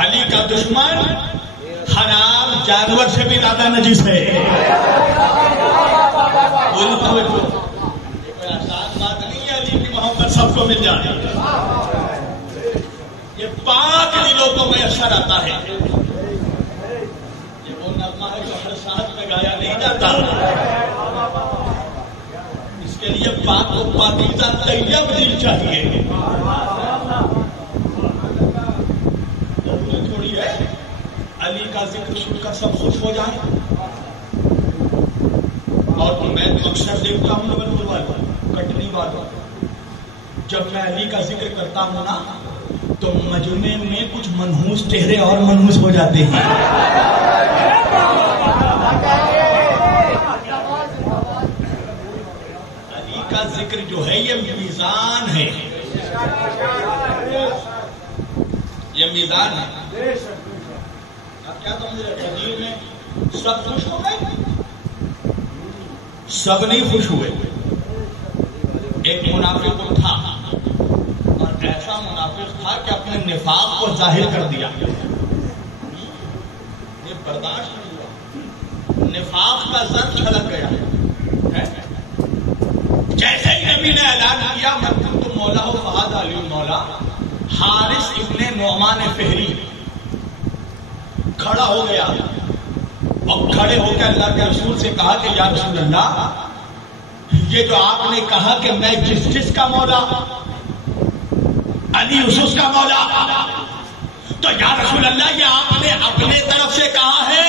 علی کا دشمن حرام جانور سے بھی زیادہ نجس ہے. سب کو مل جائے, یہ پاک دلوں کو میسر آتا ہے. یہ وہ نغمہ ہے جو ہر ساتھ میں گایا نہیں جاتا. اس کے لیے پاک و پاکیزہ طیب دل چاہیے. ضرورت تھوڑی ہے علی کا ذکر سن کر سب خوش ہو جائیں. اور میں اکثر دیکھتا ہوں کٹنی بات, جب میں علی کا ذکر کرتا ہوں نا تو مجمع میں کچھ منحوس چہرے اور منحوس ہو جاتے ہیں. علی کا ذکر جو ہے یہ میزان ہے, یہ میزان ہے. آپ کیا سمجھ رہے ہیں؟ میں سب خوش ہو گئے, سب نہیں خوش ہوئے. ایک منافق تھا اور ایسا منافق تھا کہ اپنے نفاق کو ظاہر کر دیا. یہ برداشت نہیں ہوا, نفاق کا زر چھلک گیا. جیسے ہی نبی نے اعلان کیا میں کنت مولا ہوں فہد علی مولا, حارث ابن نعمان فہری کھڑا ہو گیا اور کھڑے ہو کے اللہ کے رسول سے کہا کہ یا رسول اللہ, یہ جو آپ نے کہا کہ میں جس کا مولا علی اس کا مولا, تو یا رسول اللہ یہ آپ نے اپنے طرف سے کہا ہے.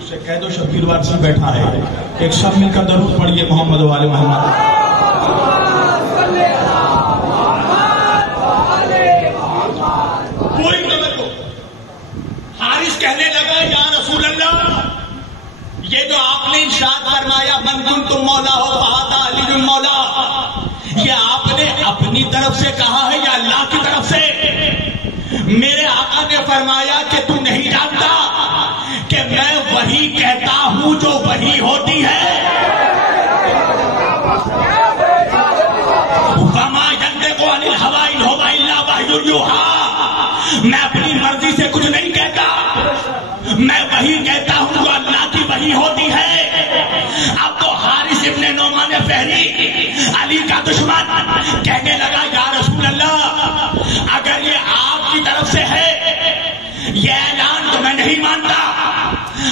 اسے کہہ دو شبیر وارسی بیٹھا ہے, ایک سب مل کر درود پڑھیے محمد والے محمد. کہنے لگا یا رسول اللہ، یہ جو آپ نے ارشاد فرمایا من کنتم مولا ہو فہذا علی مولا، یہ آپ نے اپنی طرف سے کہا ہے یا اللہ کی طرف سے؟ میرے آقا نے فرمایا کہ تو نہیں جانتا کہ میں وہی کہتا ہوں جو وہی ہوتی ہے. وما ينطق عن الهوى إن هو إلا وحي يوحى، میں اپنی مرضی سے کچھ نہیں کہتا، میں وہی کہتا ہوں جو اللہ کی وہی ہوتی ہے. اب تو حارث ابن نعمان فہری علی کا دشمن کہنے لگا یا رسول اللہ، اگر یہ آپ کی طرف سے ہے یہ اعلان تو میں نہیں مانتا،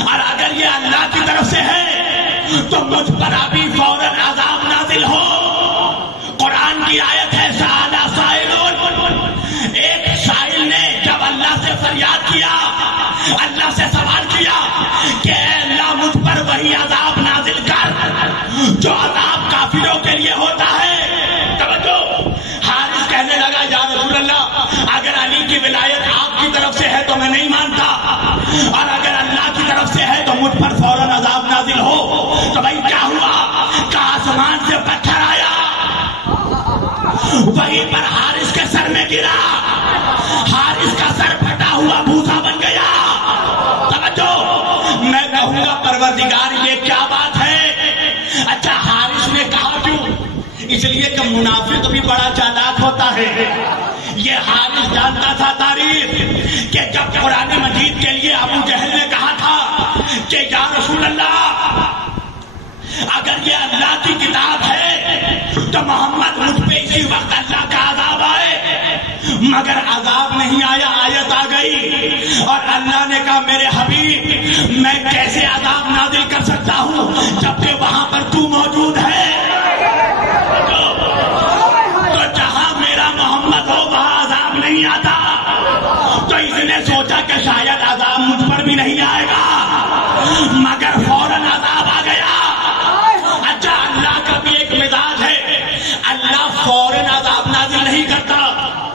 اور اگر یہ اللہ کی طرف سے ہے تو مجھ پر ابھی فوراً عذاب نازل ہو. قرآن کی آیت ہے سأل سائل، ایک سائل نے جب اللہ سے فریاد کیا، اللہ سے سوال کیا کہ اے اللہ مجھ پر وہی عذاب نازل کر جو عذاب کافروں کے لیے ہوتا ہے. توجہ، حارث کہنے لگا یا رسول اللہ، اگر علی کی ولایت آپ کی طرف سے ہے تو میں نہیں مانتا، اور اگر اللہ کی طرف سے ہے تو مجھ پر فوراً عذاب نازل ہو. تو بھائی کیا ہوا کہ آسمان سے پتھر آیا، وہیں پر حارث کے سر میں گرا، حارث کا سر پھٹا ہوا بھوسا بن گیا. توجہ، میں کہوں گا پروردگار یہ کیا بات ہے؟ اچھا حارث نے کہا کیوں؟ اس لیے کہ منافق بھی بڑا چالاک ہوتا ہے. یہ حارث جانتا تھا تاریخ کہ جب قرآن مجید کے لیے ابو جہل نے کہا تھا کہ یا رسول اللہ اگر یہ اللہ کی کتاب ہے تو محمد مجھ پہ اسی وقت اللہ کا عذاب آئے، مگر عذاب نہیں آیا، آیت آ گئی اور اللہ نے کہا میرے حبیب میں کیسے عذاب نازل کر سکتا ہوں جبکہ وہاں پر تو موجود ہے. تو جہاں میرا محمد ہو وہاں عذاب نہیں آتا. تو اس نے سوچا کہ شاید عذاب مجھ پر بھی نہیں آئے گا، مگر فوراً عذاب آ گیا. اچھا اللہ کا بھی ایک مزاج ہے، اللہ فوراً عذاب نازل نہیں کرتا.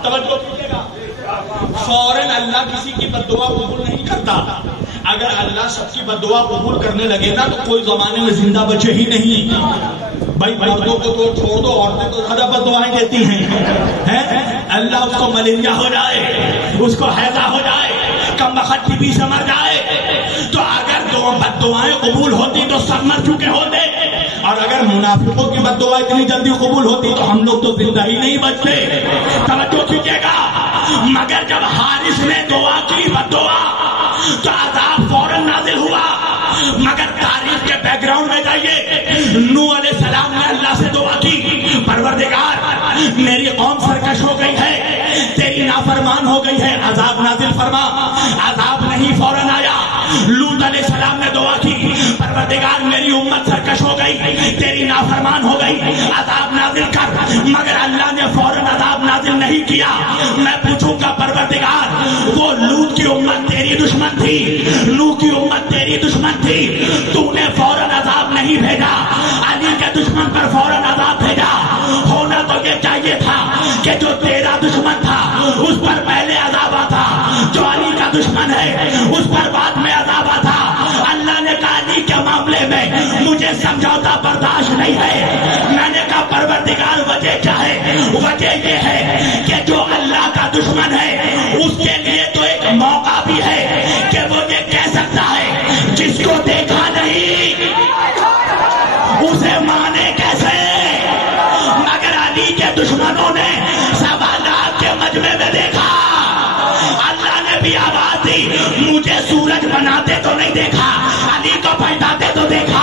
توجہ کیجیے گا، فوراً اللہ کسی کی بد دعا قبول نہیں کرتا. اگر اللہ سب کی بد دعا قبول کرنے لگے نا تو کوئی زمانے میں زندہ بچے ہی نہیں. بھائی مردوں کو تو چھوڑ دو، عورتیں تو زیادہ بد دعائیں دیتی ہیں. اللہ اس کو ملیریا ہو جائے، اس کو حیضہ ہو جائے، کم وقت ٹی بی سے مر جائے. تو اگر دو بد دعائیں قبول ہوتی تو سب مر چکے ہوتے، اور اگر منافقوں کی بد دعا اتنی جلدی قبول ہوتی تو ہم لوگ تو زندہ ہی نہیں بچتے. توجہ کیجیے گا، مگر جب حارث نے دعا کی بد دعا تو عذاب فوراً نازل ہوا. مگر تاریخ کے بیک گراؤنڈ میں جائیے، نوح علیہ السلام نے اللہ سے دعا کی پروردگار میری قوم سرکش ہو گئی ہے، تیری نافرمان ہو گئی ہے، عذاب نازل فرما. عذاب نہیں فوراً آیا. لوط علیہ السلام نے دعا کی پروردگار میری امت سرکش ہو گئی، تیری نافرمان ہو گئی، عذاب نازل کر. مگر اللہ نے فوراً عذاب نازل نہیں کیا. میں پوچھوں گا پروردگار وہ لوط کی امت تیری دشمن تھی، نوح کی امت تیری دشمن تھی، تو نے فوراً عذاب نہیں بھیجا، علی کے دشمن پر فوراً عذاب بھیجا. ہونا تو یہ چاہیے تھا کہ جو تیرا دشمن تھا اس پر پہلے عذاب آتا، جو علی کا دشمن ہے اس پر بعد میں عذاب آتا. اللہ نے کہا علی کے معاملے میں مجھے سمجھوتا برداشت نہیں ہے. میں نے کہا پروردگار وجہ کیا ہے؟ وجہ یہ ہے کہ جو اللہ کا دشمن ہے اس کے لیے تو ایک موقع بھی ہے کہ وہ یہ کہہ سکتا ہے جس کو دیکھا نہیں اسے مانے کیسے. مگر علی کے دشمنوں نے سوالات کے مجمع میں دیکھا، اللہ نے بھی آواز دی مجھے سورج بناتے تو نہیں دیکھا، علی کو پلٹاتے تو دیکھا،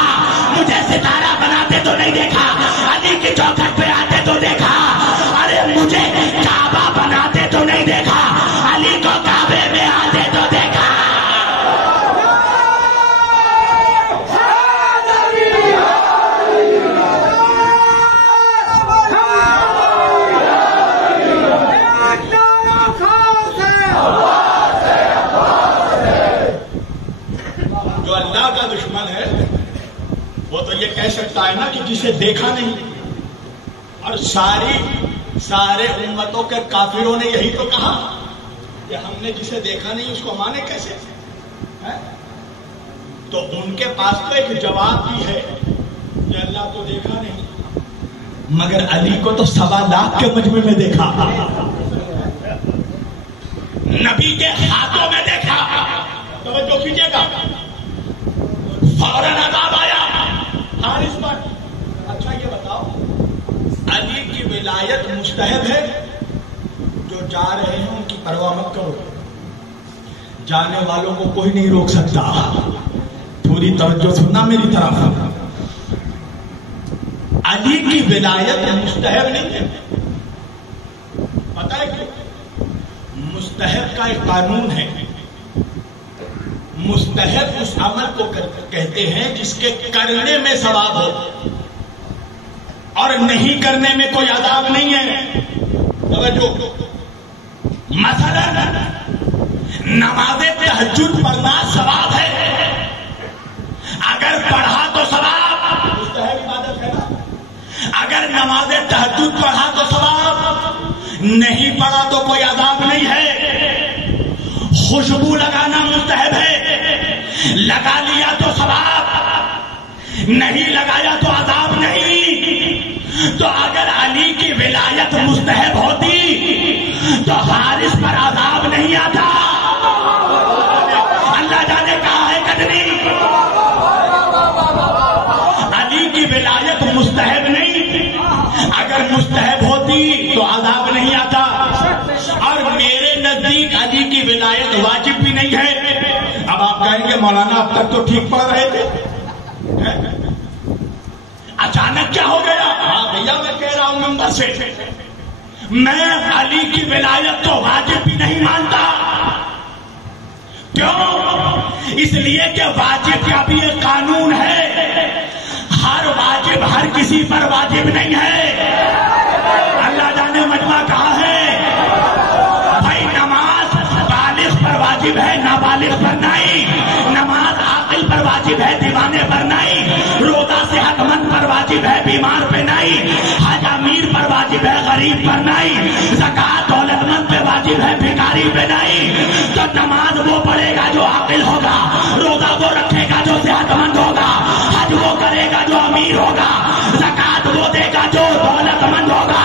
مجھے ستارہ بناتے تو نہیں دیکھا، علی کی چوکھٹ پہ آتے تو دیکھا، ارے مجھے کعبہ بناتے تو نہیں دیکھا، علی کو کعبے میں آتے تو دیکھا. جو اللہ کا دشمن ہے وہ تو یہ کہہ سکتا ہے نا کہ جسے دیکھا نہیں. اور سارے امتوں کے کافروں نے یہی تو کہا کہ ہم نے جسے دیکھا نہیں اس کو مانے کیسے. تو ان کے پاس تو ایک جواب بھی ہے کہ اللہ تو دیکھا نہیں، مگر علی کو تو 1.25 لاکھ کے مجمع میں دیکھا، نبی کے ہاتھوں میں دیکھا۔ توجہ کیجیے گا، فوراً عذاب آیا حارث پر۔ اچھا یہ بتاؤ، علی کی ولایت مستحب ہے؟ جو جا رہے ہیں ان کی پرواہ مت کرو، جانے والوں کو کوئی نہیں روک سکتا۔ پوری توجہ سننا میری طرف، علی کی ولایت مستحب نہیں ہے۔ پتہ ہے کیوں؟ مستحب کا ایک قانون ہے، مستحب اس عمل کو کہتے ہیں جس کے کرنے میں ثواب ہو اور نہیں کرنے میں کوئی عذاب نہیں ہے۔ توجہ، مثلا نماز تہجد پڑھنا ثواب ہے، اگر پڑھا تو ثواب، مستحب عبادت ہے نا۔ اگر نماز تہجد پڑھا تو ثواب، نہیں پڑھا تو کوئی عذاب نہیں ہے۔ خوشبو لگانا مستحب ہے، لگا لیا تو ثواب، نہیں لگایا تو عذاب نہیں۔ تو اگر علی کی ولایت مستحب ہوتی تو حارث پر عذاب نہیں آتا۔ اللہ جانے کہا ہے کتنی، علی کی ولایت مستحب نہیں، اگر مستحب ہوتی تو عذاب نہیں آتا۔ اور میرے نزدیک علی کی ولایت واجب بھی نہیں ہے۔ اب آپ کہیں گے مولانا اب تک تو ٹھیک پڑھ رہے تھے، اچانک کیا ہو گیا؟ ہاں بھیا میں کہہ رہا ہوں ممبر سے، میں علی کی ولایت تو واجب بھی نہیں مانتا۔ کیوں؟ اس لیے کہ واجب کا بھی ایک قانون ہے، ہر واجب ہر کسی پر واجب نہیں ہے۔ اللہ جانے مجمع کہا ہے بھائی نماز بالغ پر واجب ہے، نابالغ پر نہیں۔ نماز عاقل پر واجب ہے، دیوانے پر نہیں۔ روزہ صحت مند پر واجب ہے، بیمار پہ نہیں۔ حج امیر پر واجب ہے، غریب پر نہیں۔ زکوٰۃ دولت مند پہ واجب ہے، بھکاری پہ نہیں۔ تو نماز وہ پڑھے گا جو عاقل ہوگا، روزہ وہ رکھے گا جو صحت مند ہوگا، حج وہ کرے گا جو امیر ہوگا، زکوٰۃ وہ دے گا جو دولت مند ہوگا۔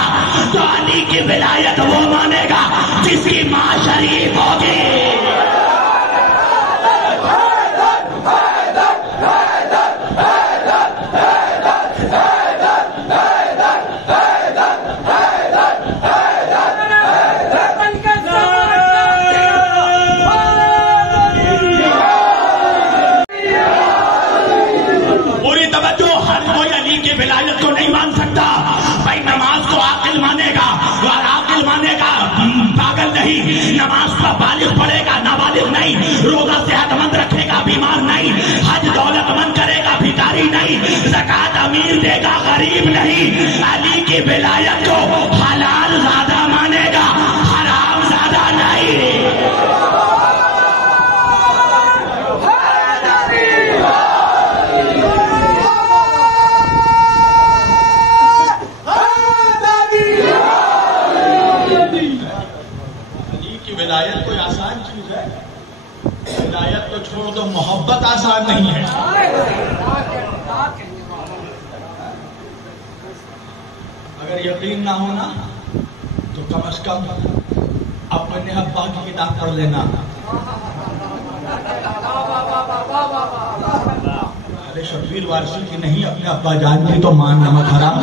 تو علی کی ولایت وہ مانے گا جس کی ماں شریف ہوگی۔ پوری توجہ، ہر کوئی علی کی ولایت کو نہیں مان سکتا۔ بھائی نماز کو عاقل مانے گا، عاقل مانے گا پاگل نہیں۔ نماز کو بالغ پڑھے گا، نابالغ نہیں۔ روزہ صحت مند رکھے گا، بیمار نہیں۔ حج دولت مند کرے گا، بھکاری نہیں۔ زکوٰۃ امیر دے گا، غریب نہیں۔ علی کی ولایت کو حلال زیادہ مانے گا، حرام زیادہ نہیں۔ ولایت کوئی آسان چیز ہے؟ ولایت تو چھوڑ دو، محبت آسان نہیں ہے۔ اگر یقین نہ ہونا تو کم از کم اپنے ابا کی کتاب پڑھ لینا۔ ارے شبیر وارسی کی نہیں، اپنے ابا جان کی تو مان نمک حرام۔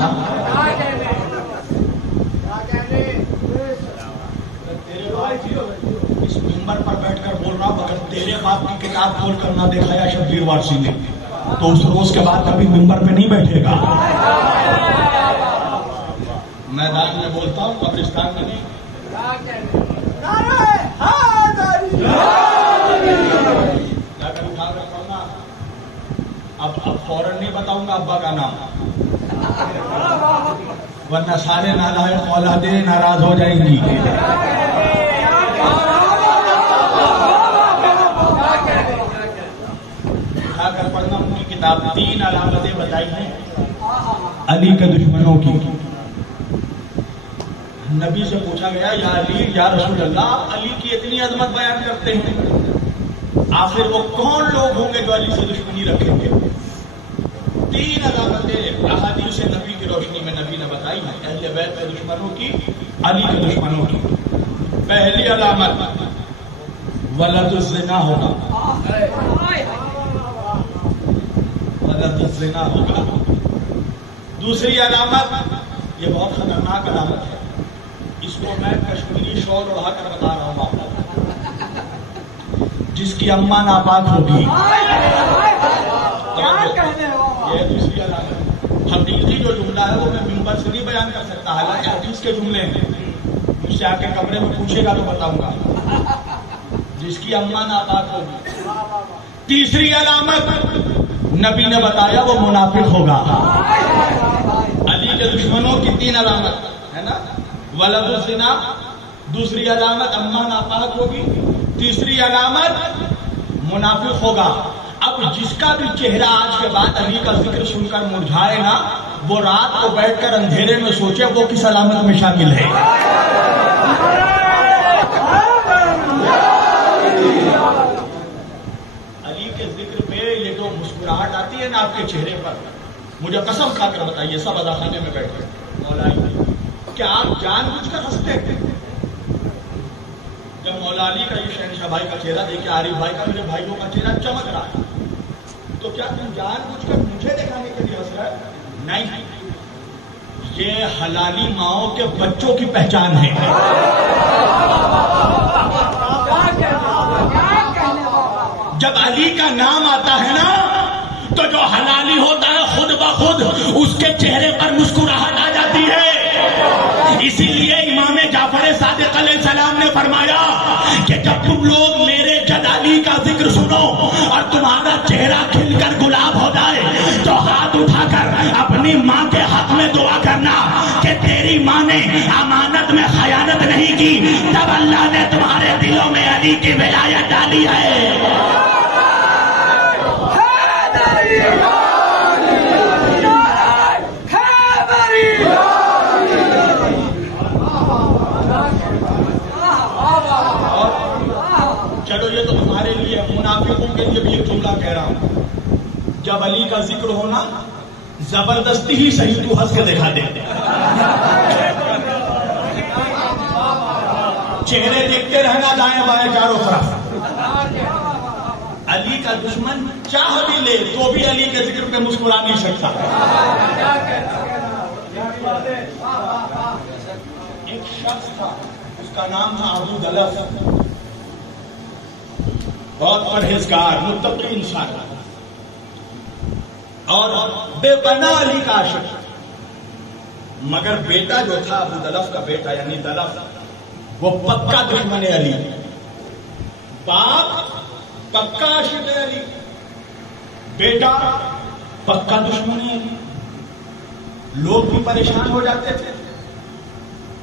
اس ممبر پر بیٹھ کر بول رہا ہوں، اگر تیرے باپ کی کتاب کھول کر نہ دکھایا شبیر وارسی نے تو اس روز کے بعد کبھی ممبر پہ نہیں بیٹھے گا۔ میدان میں بولتا ہوں، قبرستان میں نہیں۔ اٹھا کر پڑھنا۔ اب فوراً نہیں بتاؤں گا ابا کا نام، ورنہ سارے نالائق اولادیں ناراض ہو جائیں گی۔ اٹھا کر پڑھنا ان کی کتاب۔ 3 علامتیں بتائی ہیں علی کے دشمنوں کی۔ نبی سے پوچھا گیا، یا علی یا رسول اللہ، علی کی اتنی عظمت بیان کرتے ہیں، آخر وہ کون لوگ ہوں گے جو علی سے دشمنی رکھیں گے؟ 3 علامتیں احادیث نبی کی روشنی میں نبی نے بتائی ہیں اہل بیت کے دشمنوں کی، علی کے دشمنوں کی۔ پہلی علامت ولد الزنا ہوگا، ولد الزنا ہوگا۔ دوسری علامت، یہ بہت خطرناک علامت ہے، اس کو میں کشمیری شال اڑا کر بتا رہا ہوں آپ کو، جس کی اماں ناپاک ہوگی۔ یہ دوسری علامت۔ حقیقی جو جملہ ہے وہ میں منبر سے نہیں بیان کر سکتا، حالانکہ حدیث کے جملے ہیں، مجھ سے آ کے کمرے میں پوچھے گا تو بتاؤں گا، جس کی اماں ناپاک ہوگی۔ تیسری علامت نبی نے بتایا وہ منافق ہوگا۔ علی کے دشمنوں کی 3 علامت ہے نا، ولد الزنا، دوسری علامت اماں ناپاک ہوگی، تیسری علامت منافق ہوگا۔ اب جس کا بھی چہرہ آج کے بعد علی کا ذکر سن کر مرجھائے نا، وہ رات کو بیٹھ کر اندھیرے میں سوچے وہ کس علامت میں شامل ہے۔ علی کے ذکر پہ یہ جو مسکراہٹ آتی ہے نا آپ کے چہرے پر، مجھے قسم کھا کر بتائیے سب اذاخانے میں بیٹھ کر، مولا علی کیا آپ جان بوجھ کر ہنستے ہیں؟ جب مولا علی کا یہ شہنشاہ بھائی کا چہرہ دیکھے، عارف بھائی کا، میرے بھائیوں کا چہرہ چمک رہا ہے، تو کیا تم جان بوجھ کر مجھے دکھانے کے لیے ہنس رہا ہے؟ نہیں، یہ حلالی ماؤں کے بچوں کی پہچان ہے۔ جب علی کا نام آتا ہے نا تو جو حلالی ہوتا ہے خود بخود اس کے چہرے پر مسکراہٹ آ جاتی ہے۔ اسی لیے امام جعفر صادق علیہ السلام نے فرمایا کہ جب تم لوگ میرے جد علی کا ذکر سنو اور تمہارا چہرہ کھل کر گلاب ہو جائے تو ہاتھ اٹھا کر اپنی ماں کے حق میں دعا کرنا کہ تیری ماں نے امانت میں خیانت نہیں کی، تب اللہ نے تمہارے دلوں میں علی کی ولایت ڈالی ہے۔ چلو یہ تو تمہارے لیے، منافقوں کے لیے بھی ایک جملہ کہہ رہا ہوں، جب علی کا ذکر ہونا زبردستی ہی صحیح تو ہنس کے دکھا دے، چہرے دیکھتے رہنا دائیں بائیں چاروں طرف۔ علی کا دشمن چاہ بھی لے تو بھی علی کے ذکر پہ مسکرا نہیں سکتا۔ ایک شخص تھا اس کا نام تھا ابو دلف، بہت پرہیزگار متقی انسان اور بے پناہ علی کا عاشق، مگر بیٹا جو تھا ابو دلف کا بیٹا یعنی دلف وہ پکا دشمن علی، باپ پکا عاشق علی، بیٹا پکا دشمن علی۔ لوگ بھی پریشان ہو جاتے تھے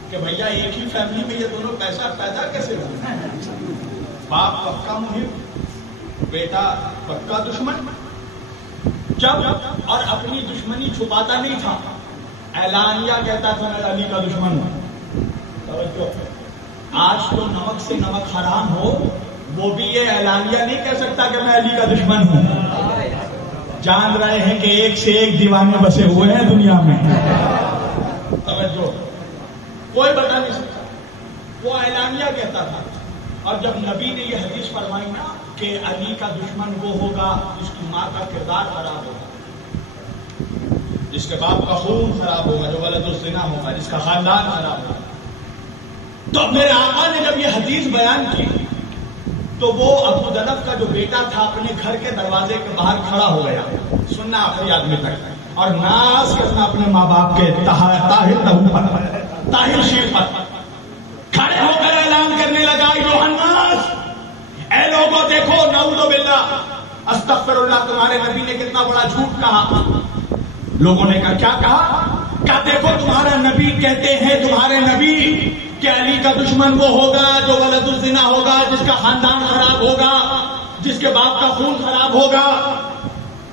کہ بھیا ایک ہی فیملی میں یہ دونوں پیسہ پیدا کیسے ہو، باپ پکا محب بیٹا پکا دشمن۔ جب اور اپنی دشمنی چھپاتا نہیں تھا، اعلانیہ کہتا تھا میں علی کا دشمن ہوں۔ آج تو نمک سے نمک حرام ہو وہ بھی یہ اعلانیہ نہیں کہہ سکتا کہ میں علی کا دشمن ہوں۔ جان رہے ہیں کہ ایک سے ایک دیوانے بسے ہوئے ہیں دنیا میں، توجہ کوئی بتا نہیں سکتا، وہ اعلانیہ کہتا تھا۔ اور جب نبی نے یہ حدیث فرمائی نا کہ علی کا دشمن وہ ہوگا جس کی ماں کا کردار خراب ہوگا، جس کے باپ کا خون خراب ہوگا، جو ولد الزنا ہوگا، جس کا خاندان خراب ہوگا، تو میرے آقا نے جب یہ حدیث بیان کی تو وہ ابو دلف کا جو بیٹا تھا اپنے گھر کے دروازے کے باہر کھڑا ہو گیا، سننا آخری آدمی تک، اور ناز کرنا اپنے ماں باپ کے طاہر شیر پر کھڑے ہو کر اعلان کرنے لگا ایھا الناس، اے لوگوں دیکھو، نعوذ باللہ استغفر اللہ، تمہارے نبی نے کتنا بڑا جھوٹ کہا۔ لوگوں نے کہا کیا کہا؟ کہا دیکھو تمہارا نبی کہتے ہیں، تمہارے نبی کہ علی کا دشمن وہ ہوگا جو ولد الزنا ہوگا، جس کا خاندان خراب ہوگا، جس کے باپ کا خون خراب ہوگا،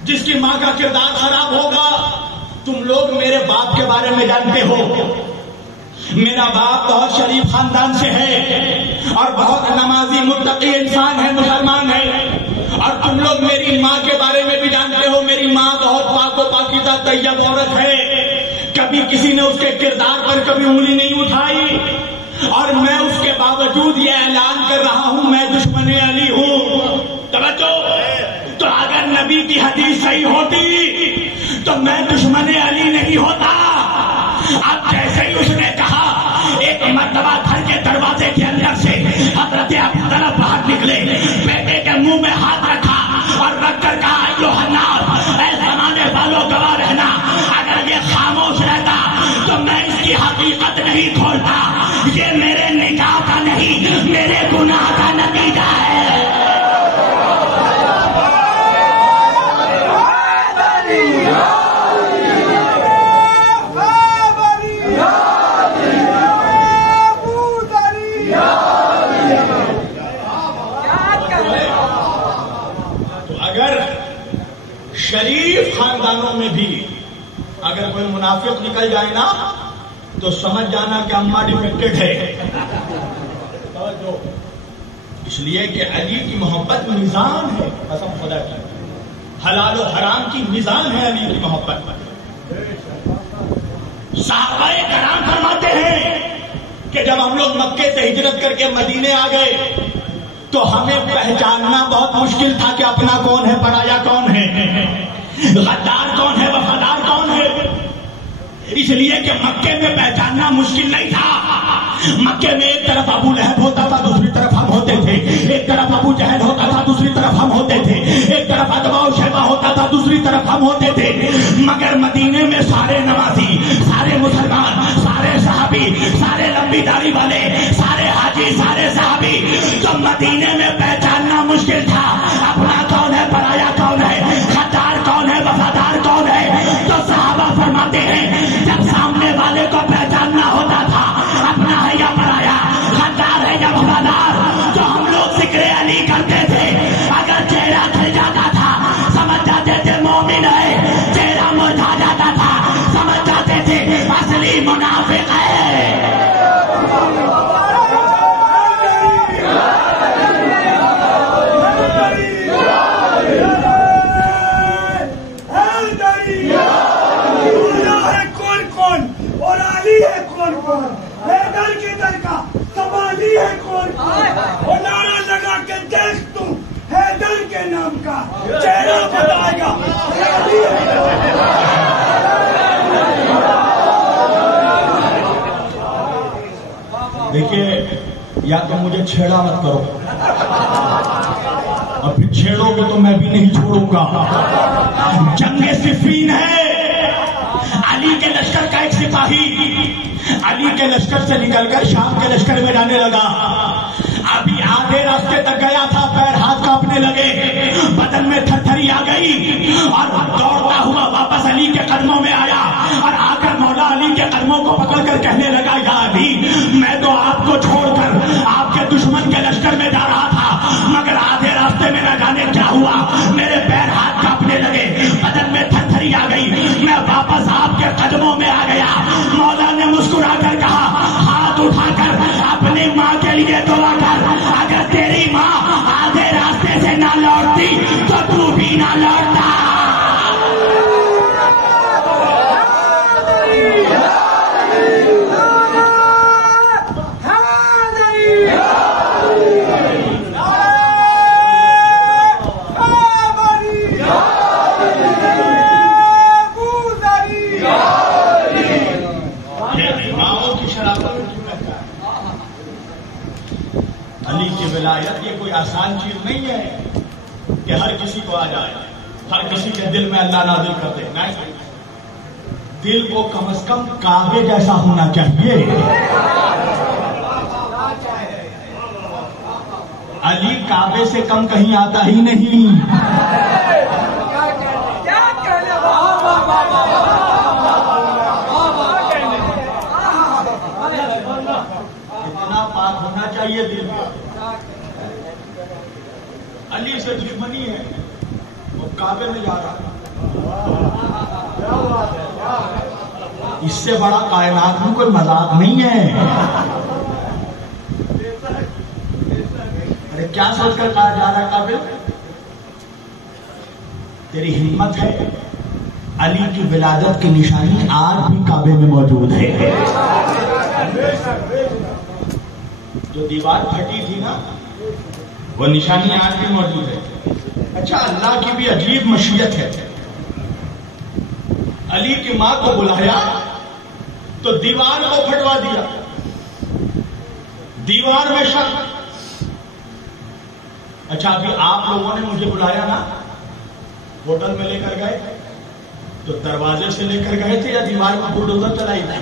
جس کی ماں کا کردار خراب ہوگا۔ تم لوگ میرے باپ کے بارے میں جانتے ہو، میرا باپ بہت شریف خاندان سے ہے اور بہت نمازی متقی انسان ہے، مسلمان ہے، طیب عورت ہے، کبھی کسی نے اس کے کردار پر کبھی انگلی نہیں اٹھائی، اور میں اس کے باوجود یہ اعلان کر رہا ہوں میں دشمن علی ہوں۔ توجہ، تو اگر نبی کی حدیث صحیح ہوتی تو میں دشمن علی نہیں ہوتا۔ اب جیسے ہی اس نے کہا، ایک مرتبہ گھر کے دروازے کے اندر سے حضرت ابو طلحہ باہر نکلے، بیٹے کے منہ میں ہاتھ رکھا اور رکھ کر کہا ایھا الناس، اے زمانے والوں گواہ رہنا، اگر یہ خاموش رہتا تو میں اس کی حقیقت نہیں کھولتا، یہ میرے نکاح کا نہیں میرے گناہ کا نتیجہ ہے۔ شریف خاندانوں میں بھی اگر کوئی منافق نکل جائے نا تو سمجھ جانا کہ اماں ڈیفیکٹڈ ہے، اس لیے کہ علی کی محبت میزان ہے، قسم خدا کی، حلال و حرام کی میزان ہے علی کی محبت۔ صحابہ کرام فرماتے ہیں کہ جب ہم لوگ مکے سے ہجرت کر کے مدینے آ گئے تو ہمیں پہچاننا بہت مشکل تھا کہ اپنا کون ہے، پرایا کون ہے، غدار کون ہے، وفادار کون ہے، اس لیے کہ مکے میں پہچاننا مشکل نہیں تھا۔ مکے میں ایک طرف ابو لہب ہوتا تھا، دوسری طرف ہم ہوتے تھے، ایک طرف ابو جہل ہوتا تھا، دوسری طرف ہم ہوتے تھے، ایک طرف عتبہ و شیبہ ہوتا تھا، دوسری طرف ہم ہوتے تھے، مگر مدینے میں سارے نمازی، سارے مسلمان، سارے صحابی، سارے لمبی داڑھی والے، سارے حاجی، سارے صحابی، تو مدینے میں پہچاننا مشکل تھا اپنا کون ہے، پرایا کون ہے، غدار کون ہے، وفادار کون ہے۔ تو صحابہ فرماتے ہیں جب سامنے والے کو پہچاننا ہوتا تھا اپنا ہے یا پرایا، غدار ہے یا وفادار، تو ہم لوگ ذکر علی کرتے تھے، اگر چہرہ کھل جاتا تھا سمجھ جاتے تھے مومن ہے، چہرہ مرجھا جاتا تھا سمجھ جاتے تھے اصلی منافق ہے۔ حیدر کے در کا سوالی ہے کون، وہ نعرہ لگا کے دیکھ تو حیدر کے نام کا چہرہ بتائے گا۔ دیکھیے، یا تو مجھے چھیڑا مت کرو، اور پھر چھیڑو گے تو میں بھی نہیں چھوڑوں گا۔ جنگ صفین ہے، علی کے لشکر کا ایک سپاہی علی کے لشکر سے نکل کر شام کے لشکر میں جانے لگا، ابھی آدھے راستے تک گیا تھا، پیر ہاتھ کانپنے لگے، بدن میں تھر تھری آ گئی، اور دوڑتا ہوا واپس علی کے قدموں میں آیا، اور آ کر مولا علی کے قدموں کو پکڑ کر کہنے لگا یا علی، میں تو آپ کو چھوڑ کر آپ کے دشمن کے لشکر میں جا رہا تھا، مگر آدھے راستے میں نہ جانے کیا ہوا، میرے پیر ہاتھ کانپنے لگے، بدن میں تھر تھری آ گئی، میں واپس آپ کے قدموں میں آ گیا۔ مولا نے مسکرا کر کہا ہاتھ اٹھا کر اپنی ماں کے لیے دعا کر، اگر تیری ماں آدھے راستے سے نہ لوٹتی تو تو بھی نہ لوٹتا۔ علی کی ولایت یہ کوئی آسان چیز نہیں ہے کہ ہر کسی کو آ جائے، ہر کسی کے دل میں اللہ نازل کر دے، نہیں، دل کو کم از کم کعبے جیسا ہونا چاہیے۔ علی کعبے سے کم کہیں آتا ہی نہیں۔ اتنا پاک ہونا چاہیے دل میں۔ علی سے دشمنی ہے، وہ کعبے میں جا رہا، اس سے بڑا کائنات میں کوئی مذاق نہیں ہے۔ ارے کیا سوچ کر کہا جا رہا ہے کعبے؟ تیری ہمت ہے علی کی ولادت کی نشانی آج بھی کعبے میں موجود ہے. جو دیوار پھٹی تھی نا وہ نشانی آج بھی موجود ہے. اچھا اللہ کی بھی عجیب مشیت ہے. علی کی ماں کو بلایا تو دیوار کو پھٹوا دیا. دیوار میں شک. اچھا ابھی آپ لوگوں نے مجھے بلایا نا, ہوٹل میں لے کر گئے تو دروازے سے لے کر گئے تھے یا دیوار میں بلڈوزر چلائی تھی؟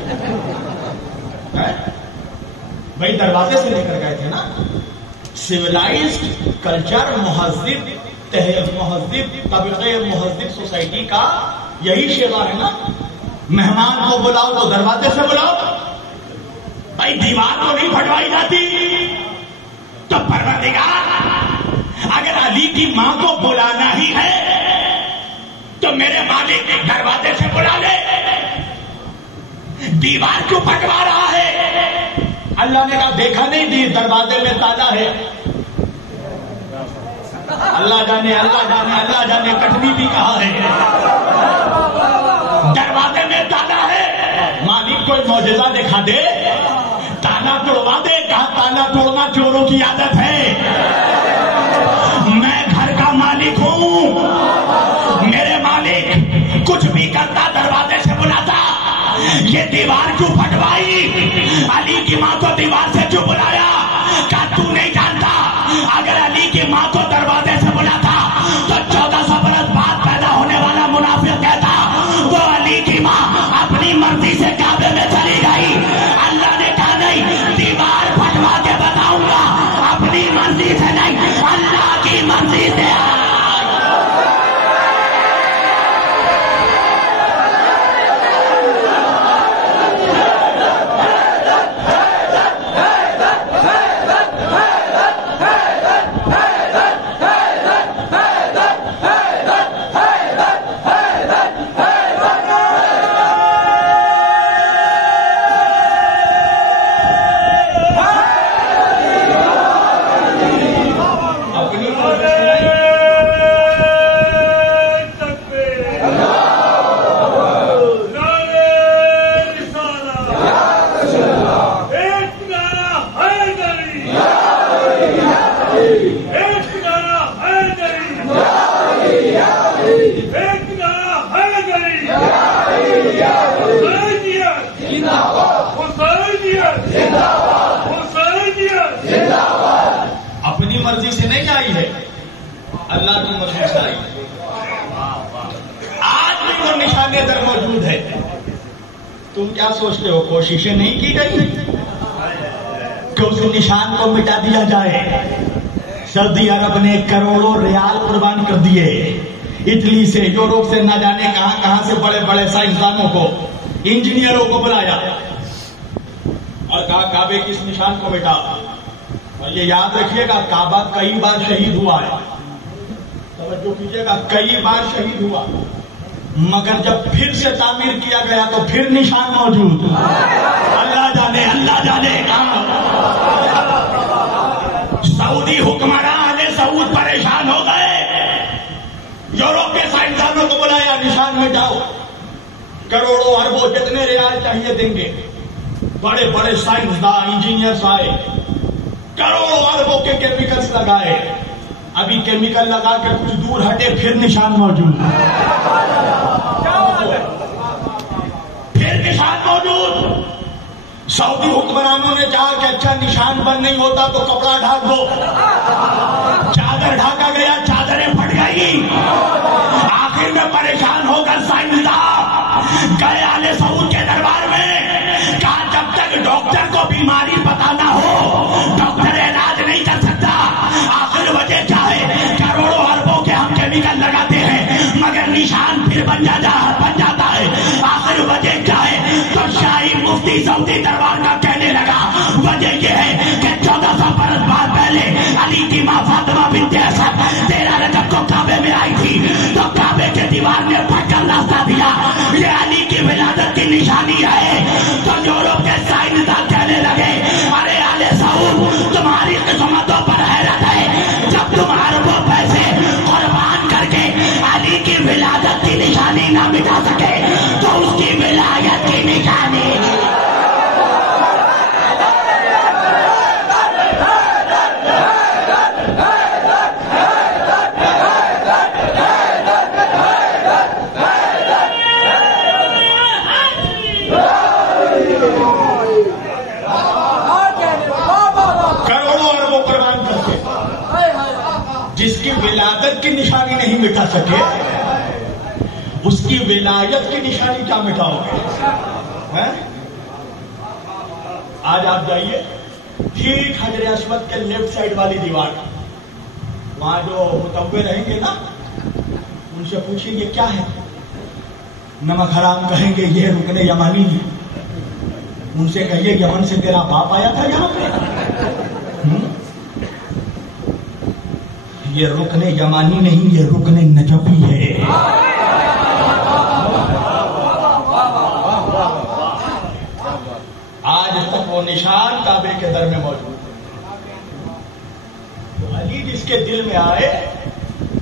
بھائی دروازے سے لے کر گئے تھے نا. سویلائزڈ کلچر, مہذب طبقے مہذب سوسائٹی کا یہی شیوا ہے نا. مہمان کو بلاؤ تو دروازے سے بلاؤ. بھائی دیوار کو نہیں پھٹوائی جاتی. تو پروردگار اگر علی کی ماں کو بلانا ہی ہے تو میرے مالک دروازے سے بلا لے, دیوار کیوں پھٹوا رہا ہے؟ اللہ نے کہا دیکھا نہیں دروازے میں تالا ہے. اللہ جانے اللہ جانے اللہ جانے کٹنی بھی کہا ہے, دروازے میں تالا ہے. مالک کوئی معجزہ دکھا دے, تالا توڑوا دے. کہا تالا توڑنا چوروں کی عادت ہے, میں گھر کا مالک ہوں. میرے مالک کچھ بھی کرتا دروازے سے بلاتا. یہ دیوار کیوں پھٹوائی؟ علی کی ماں کو دیوار سے کیوں بلایا؟ کہا تو نہیں جانتا اگر علی کی ماں کو دروازے سے بلاتا تو 1400 برس بعد پیدا ہونے والا منافق کہتا وہ علی کی ماں اپنی مرضی سے کعبے میں چلی گئی. اللہ نے کہا نہیں, دیوار پھٹوا کے بتاؤں گا, اپنی مرضی سے نہیں, اللہ کی مرضی سے. اپنی مرضی سے نہیں آئی ہے, اللہ کی مرضی سے آئی ہے. آج بھی وہ نشان در موجود ہے. تم کیا سوچتے ہو کوششیں نہیں کی گئی کہ اس نشان کو مٹا دیا جائے؟ سعودی عرب نے کروڑوں ریال قربان کر دیے. اٹلی سے, یورپ سے, نہ جانے کہاں کہاں سے بڑے بڑے سائنسدانوں کو, انجینئروں کو بلایا اور کہا کعبے کی اس نشان کو مٹا. اور یہ یاد رکھیے گا کعبہ کئی بار شہید ہوا ہے. توجہ کیجیے گا, کئی بار شہید ہوا, مگر جب پھر سے تعمیر کیا گیا تو پھر نشان موجود. اللہ جانے اللہ جانے. سعودی حکمران سعود پریشان ہو گئے, یورپ کے سائنسدانوں کو بلایا, نشان مٹاؤ. کروڑوں اربوں جتنے ریال چاہیے دیں گے. بڑے بڑے سائنسدان انجینئرس آئے, کروڑوں اربوں کے کیمیکلز لگائے. ابھی کیمیکل لگا کے کچھ دور ہٹے پھر نشان موجود, پھر نشان موجود. سعودی حکمرانوں نے چاہا کہ اچھا نشان بند نہیں ہوتا تو کپڑا ڈھانپ دو. چادر ڈھانکا گیا, چادریں پھٹ گئی. آخر میں پریشان ہو کر سائنسدان گئے آل سعود کے دربار میں. کہا جب تک ڈاکٹر کو بیماری پتا نہ ہو ڈاکٹر علاج نہیں کر سکتا. آخر وجہ کیا ہے؟ کروڑوں اربوں کے ہم کیمیکل لگاتے ہیں مگر نشان پھر بن جاتا ہے. آخر وجہ کیا ہے؟ تو شاہی مفتی سعودی دربار کا کہنے لگا وجہ یہ ہے کہ 1400 برس بعد پہلے علی کی ماں فاطمہ بنت اسد 13 رجب کو کعبے میں آئی تھی تو کعبے کے دیوار نے پھٹ کر راستہ دیا. یہ علی کی ولادت کی نشانی ہے. تو یورپ کے سائنسدان کہنے لگے ارے آل سعود تمہاری قسمتوں پر حیرت ہے, جب تم اربوں پیسے قربان کر کے علی کی ولادت کی نشانی نہ مٹا سکے تو اس کی ولایت کی نشانی جس کی ولادت کی نشانی نہیں مٹا سکے اس کی ولایت کی نشانی کیا مٹاؤ گے؟ آج آپ جائیے ٹھیک حجر اسود کے لیفٹ سائڈ والی دیوار، وہاں جو متوے رہیں گے نا، ان سے پوچھیں گے کیا ہے، نمک حرام کہیں گے یہ رکن یمانی ہے. ان سے کہیے یمن سے تیرا باپ آیا تھا یہاں پہ، یہ رکن یمانی نہیں، یہ رکن نجفی ہے. آج تک وہ نشان کعبے کے در میں موجود ہے. تو علی جس کے دل میں آئے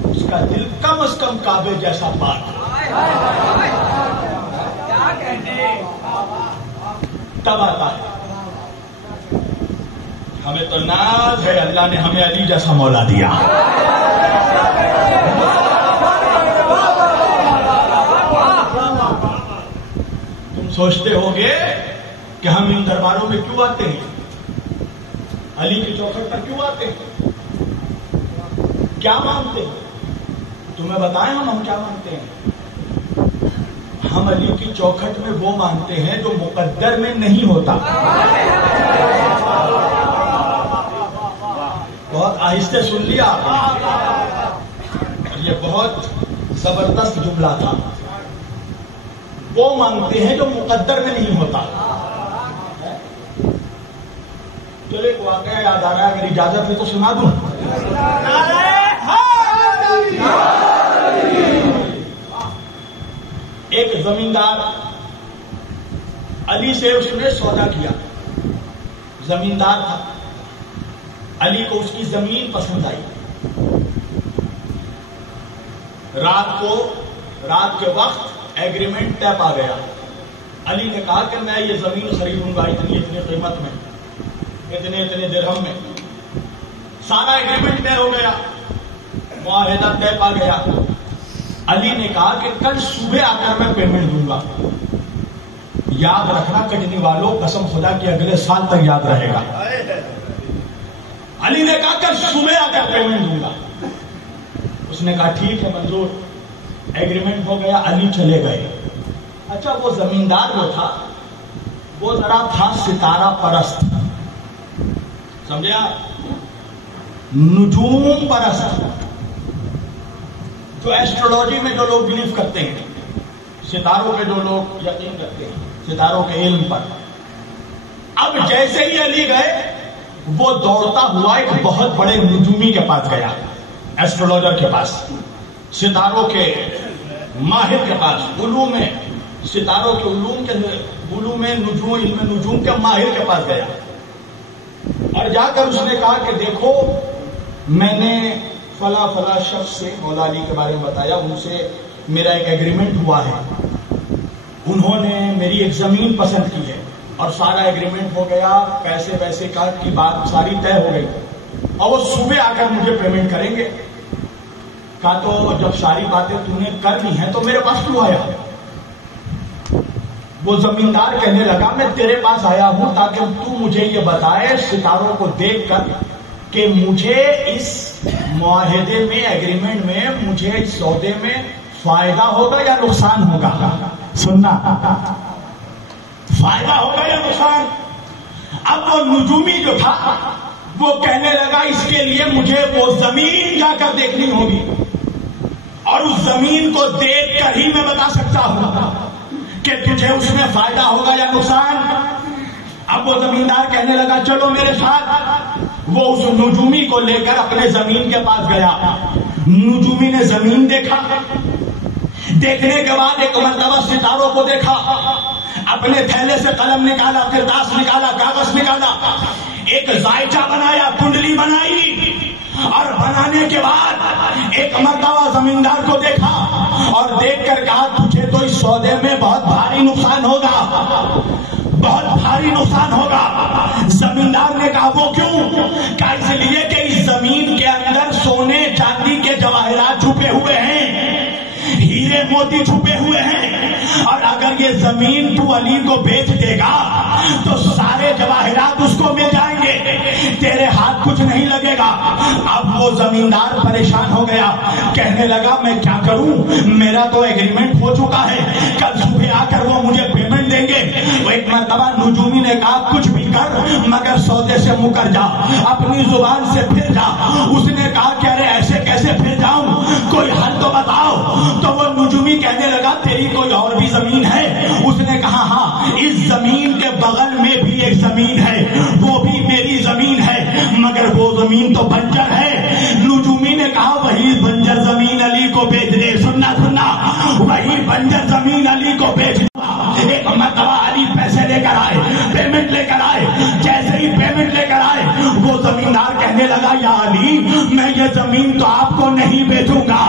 اس کا دل کم از کم کعبے جیسا پاک تب آتا ہے. ہمیں تو ناز ہے اللہ نے ہمیں علی جیسا مولا دیا. تم سوچتے ہوگے کہ ہم ان درباروں میں کیوں آتے ہیں، علی کی چوکھٹ پر کیوں آتے ہیں، کیا مانگتے ہیں؟ تمہیں بتائیں ہم کیا مانگتے ہیں. ہم علی کی چوکھٹ میں وہ مانگتے ہیں جو مقدر میں نہیں ہوتا. بہت آہستہ سن لیا، یہ بہت زبردست جملہ تھا. وہ مانگتے ہیں جو مقدر میں نہیں ہوتا. چلو ایک واقعہ یاد آ رہا ہے، اگر اجازت ہے تو سنا دوں. ایک زمیندار علی سے اس نے سودا کیا. زمیندار تھا، علی کو اس کی زمین پسند آئی. رات کے وقت ایگریمنٹ طے پا گیا. علی نے کہا کہ میں یہ زمین خریدوں گا اتنی قیمت میں، اتنے درہم میں. سارا ایگریمنٹ طے ہو گیا، معاہدہ طے پا گیا. علی نے کہا کہ کل صبح آ کر میں پیمنٹ دوں گا. یاد رکھنا کجنی والوں، قسم خدا کی اگلے سال تک یاد رہے گا. علی نے کہا کل صبح آ کر پیمنٹ دوں گا. اس نے کہا ٹھیک ہے منظور. ایگریمنٹ ہو گیا، علی چلے گئے. اچھا وہ زمیندار جو تھا وہ ذرا تھا ستارہ پرست، سمجھے آپ، نجوم پرست. جو ایسٹرولوجی میں جو لوگ بلیو کرتے ہیں، ستاروں پہ جو لوگ یقین کرتے ہیں، ستاروں کے علم پر. اب جیسے ہی علی گئے وہ دوڑتا ہوا ایک بہت بڑے نجومی کے پاس گیا، ایسٹرولوجر کے پاس، ستاروں کے ماہر کے پاس، علوم میں ستاروں کے علوم میں علم نجوم کے ماہر کے پاس گیا. اور جا کر اس نے کہا کہ دیکھو میں نے فلاں شخص سے مولا علی کے بارے میں بتایا، ان سے میرا ایک ایگریمنٹ ہوا ہے، انہوں نے میری ایک زمین پسند کی ہے اور سارا ایگریمنٹ ہو گیا، پیسے ویسے کی بات ساری طے ہو گئی اور وہ صبح آ کر مجھے پیمنٹ کریں گے. کہا تو جب ساری باتیں تم نے کر لی ہیں تو میرے پاس کیوں آیا؟ وہ زمیندار کہنے لگا میں تیرے پاس آیا ہوں تاکہ تو مجھے یہ بتائے ستاروں کو دیکھ کر کہ مجھے اس معاہدے میں، ایگریمنٹ میں، مجھے اس سودے میں فائدہ ہوگا یا نقصان ہوگا. سننا، فائدہ ہوگا یا نقصان. اب وہ نجومی جو تھا وہ کہنے لگا اس کے لیے مجھے وہ زمین جا کر دیکھنی ہوگی اور اس زمین کو دیکھ کر ہی میں بتا سکتا ہوں کہ تجھے اس میں فائدہ ہوگا یا نقصان. اب وہ زمیندار کہنے لگا چلو میرے ساتھ. وہ اس نجومی کو لے کر اپنے زمین کے پاس گیا. نجومی نے زمین دیکھا، دیکھنے کے بعد ایک مرتبہ ستاروں کو دیکھا، اپنے تھیلے سے قلم نکالا، کرداس نکالا، کاغذ نکالا، ایک زائچہ بنایا، کنڈلی بنائی اور بنانے کے بعد ایک مرتبہ زمیندار کو دیکھا اور دیکھ کر کہا تجھے تو اس سودے میں بہت بھاری نقصان ہوگا، بہت بھاری نقصان ہوگا۔ زمیندار نے کہا وہ کیوں؟ کہا اس لیے کہ اس زمین کے اندر سونے چاندی کے جواہرات چھپے ہوئے ہیں، ہیرے موتی چھپے ہوئے ہیں، اور اگر یہ زمین تو علی کو بیچ دے گا تو سارے جواہرات اس کو مل جائیں گے، تیرے ہاتھ کچھ نہیں لگے گا۔ اب وہ زمیندار پریشان ہو گیا، کہنے لگا میں کیا کروں، میرا تو ایگریمنٹ ہو چکا ہے، کل صبح آ کر وہ مجھے پیمنٹ دیں گے۔ وہ ایک مرتبہ نجومی نے کہا کچھ بھی کر مگر سودے سے مکر جا، اپنی زبان سے پھر جا۔ اس نے کہا کہ ارے ایسے کیسے پھر جاؤں، کوئی حل تو بتاؤ۔ تو وہ نجومی کہنے لگا تیری کوئی اور بھی زمین ہے؟ اس نے کہا ہاں، اس زمین کے بغل میں بھی ایک زمین ہے، وہ بھی میری زمین ہے، مگر وہ زمین تو بنجر ہے۔ نجومی نے کہا وہی بنجر زمین علی کو بیچ دے۔ سننا وہی بنجر زمین علی کو بیچ دے۔ ایک مرتبہ علی پیسے لے کر آئے، پیمنٹ لے کر آئے، جیسے ہی پیمنٹ لے کر آئے وہ زمیندار کہنے لگا یا علی میں یہ زمین تو آپ کو نہیں بیچوں گا۔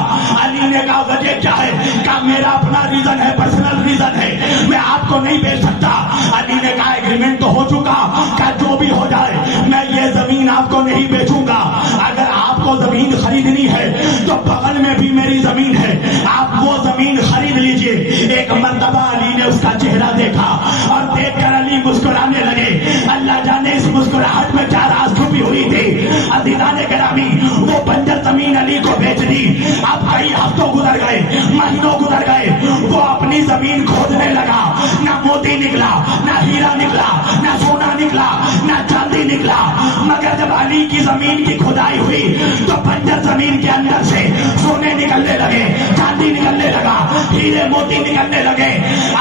علی نے کہا وجہ کیا ہے؟ کہا میرا اپنا ریزن ہے، پرسنل ریزن ہے، میں آپ کو نہیں بیچ سکتا۔ علی نے کہا ایگریمنٹ تو ہو چکا، کہا جو بھی ہو جائے میں یہ زمین آپ کو نہیں بیچوں گا۔ اگر آپ کو زمین خریدنی ہے تو بغل میں بھی میری زمین ہے، آپ وہ زمین خرید لیجئے۔ ایک مرتبہ علی نے اس کا چہرہ دیکھا اور دیکھ کر علی مسکرانے لگے۔ اللہ جانے اس مسکراہٹ میں کیا راز چھپی ہوئی تھی۔ عزیزان گرامی وہ بنجر زمین علی کو بیچ دی۔ اب کئی ہفتوں گزر گئے، مہینوں گزر گئے، وہ اپنی زمین کھودنے لگا، نہ موتی نکلا، نہ ہیرا نکلا، نہ سونا نکلا، نہ چاندی نکلا۔ مگر جب علی کی زمین کی کھدائی ہوئی تو بنجر زمین کے اندر سے سونے نکلنے لگے، چاندی نکلنے لگا، ہیرے موتی نکلنے لگے۔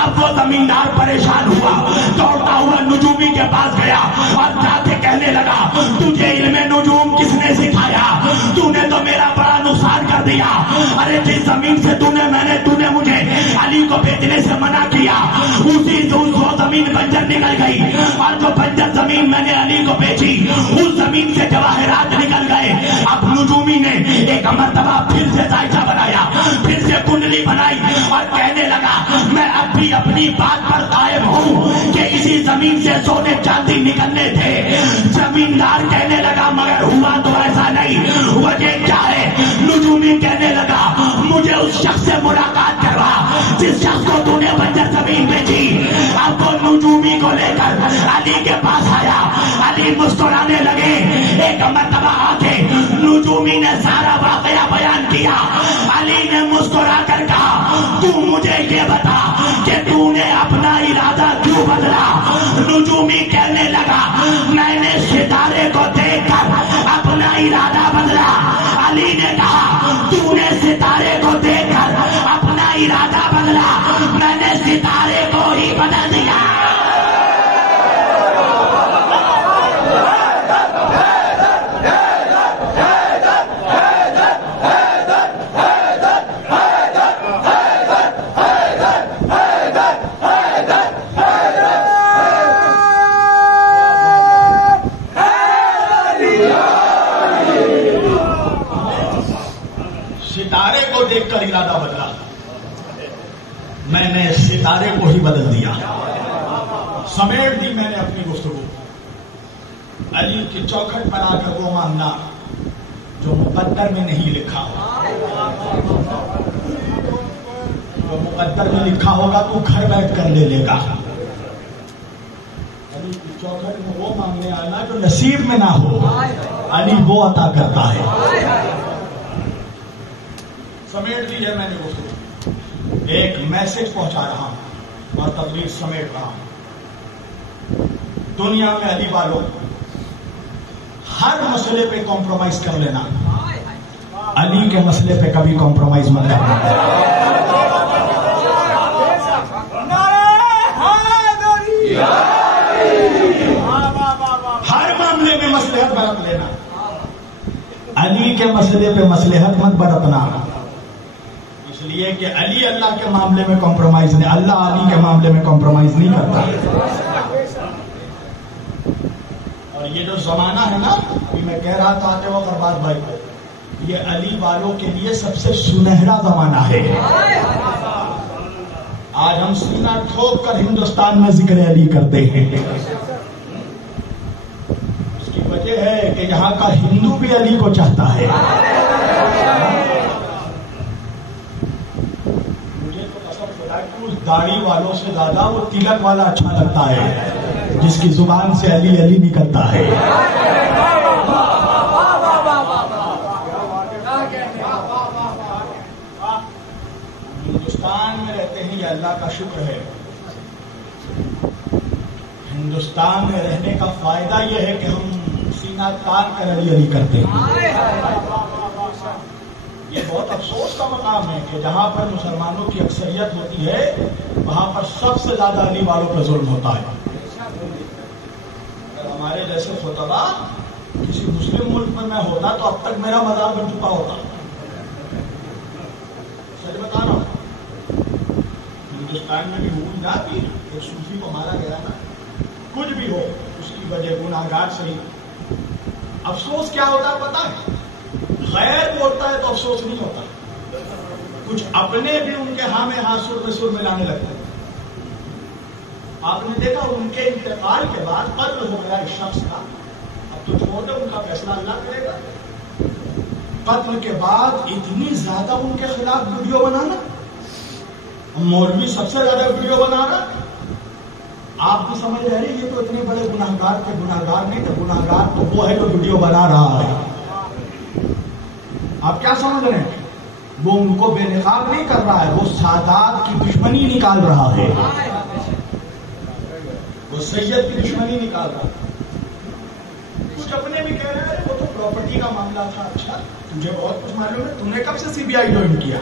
اب وہ زمیندار پریشان ہوا، دوڑتا ہوا نجومی کے پاس گیا اور جا کے کہنے لگا تجھے علم نجوم کس نے سکھایا؟ تو نے تو میرا بڑا نقصان کر دیا۔ ارے جس زمین سے تو نے مجھے علی کو بیچنے سے منع کیا اسی وہ زمین بنجر نکل گئی، اور جو بنجر زمین میں نے علی کو بیچی اس زمین سے جواہرات نکل گئے۔ اب نجومی نے ایک مرتبہ پھر سے ذائقہ بنایا، پھر سے کنڈلی بنائی اور کہنے لگا میں اب بھی اپنی بات پر قائم ہوں کہ اسی زمین سے سونے چاندی نکلنے تھے۔ زمیندار کہنے لگا مگر ہوا تو ایسا نہیں، وجہ کیا ہے؟ نجومی کہنے لگا مجھے اس شخص سے ملاقات کروا جس شخص کو تو نے بنجر زمین بیچی۔ اب وہ نجومی کو لے کر علی کے پاس آیا، علی مسکرانے لگے۔ ایک مرتبہ آ کے نجومی نے سارا واقعہ بیان کیا۔ علی نے مسکرا کر کہا تو مجھے یہ بتا کہ تو نے اپنا ارادہ کیوں بدلا؟ نجومی کہنے لگا میں نے ستارے کو دیکھ کر اپنا ارادہ بدلا۔ علی نے کہا تو نے ستارے کو دیکھ کر اپنا ارادہ بدلا، میں نے ستارے کو ہی بدل دیا۔ ستارے کو دیکھ کر ارادہ بدلا، میں نے ستارے کو ہی بدل دیا۔ سمیٹ دی میں نے اپنی گفتگو علی کی چوکھٹ پر آ کر وہ معاملہ جو مقدر میں نہیں لکھا جو مقدر میں لکھا ہوگا تو گھر بیٹھ کر لے لے گا۔ علی کی چوکھٹ میں وہ معاملے آنا جو نصیب میں نہ ہو، علی وہ عطا کرتا ہے۔ سمیٹ لی ہے میں نے گفتگو، ایک میسج پہنچا رہا ہوں اور تقریر سمیٹ رہا ہوں۔ دنیا میں علی والوں ہر مسئلے پہ کمپرومائز کر لینا، علی کے مسئلے پہ کبھی کمپرومائز مت کرنا۔ ہر معاملے میں مصلحت برت لینا، علی کے مسئلے پہ مصلحت مت برتنا، اس لیے کہ علی اللہ کے معاملے میں کمپرومائز نہیں، اللہ علی کے معاملے میں کمپرومائز نہیں کرتا۔ اور یہ جو زمانہ ہے نا، ابھی میں کہہ رہا تھا آتے وقت ارباز بھائی کو یہ علی والوں کے لیے سب سے سنہرا زمانہ ہے. آج ہم سینہ ٹھوک کر ہندوستان میں ذکر علی کرتے ہیں. اس کی وجہ ہے کہ یہاں کا ہندو بھی علی کو چاہتا ہے. مجھے تو قسم خدا کی اس داڑھی والوں سے زیادہ وہ تلک والا اچھا لگتا ہے جس کی زبان سے علی علی نکلتا ہے. ہندوستان میں رہتے ہیں، یہ اللہ کا شکر ہے. ہندوستان میں رہنے کا فائدہ یہ ہے کہ ہم سینہ تان کر علی علی کرتے ہیں. یہ بہت افسوس کا مقام ہے کہ جہاں پر مسلمانوں کی اکثریت ہوتی ہے وہاں پر سب سے زیادہ علی والوں پر ظلم ہوتا ہے. اگر ہمارے جیسے خطبہ کسی مسلم ملک میں ہوتا تو اب تک میرا مزار بن چکا ہوتا. سچ بتا رہا ہوں. ہندوستان میں بھی حکومت نہ کی، ایک صوفی کو مارا گیا نا. کچھ بھی ہو اس کی وجہ گناہگار سے ہی. افسوس کیا ہوتا ہے پتا ہے؟ غیر بولتا ہے تو افسوس نہیں ہوتا. کچھ اپنے بھی ان کے ہاں میں ہاتھ سر میں سر ملانے لگتے ہیں. آپ نے دیکھا ان کے انتقال کے بعد قتل ہو گیا اس شخص کا، اب تو چھوڑ دو، ان کا فیصلہ اللہ کرے گا. قتل کے بعد اتنی زیادہ ان کے خلاف ویڈیو بنانا، مولوی سب سے زیادہ ویڈیو بنا رہا. آپ بھی سمجھ رہے ہیں یہ تو اتنے بڑے گناہگار کے گناہگار نہیں تھے، گناہگار تو وہ ہے جو ویڈیو بنا رہا ہے. آپ کیا سمجھ رہے ہیں؟ وہ ان کو بے نقاب نہیں کر رہا ہے، وہ سادات کی دشمنی نکال رہا ہے، وہ سید کی دشمنی نکال رہا ہے. کچھ اپنے بھی کہہ رہے ہیں وہ تو پراپرٹی کا معاملہ تھا. اچھا تجھے بہت کچھ معلوم ہے، تم نے کب سے CBI جوائن کیا؟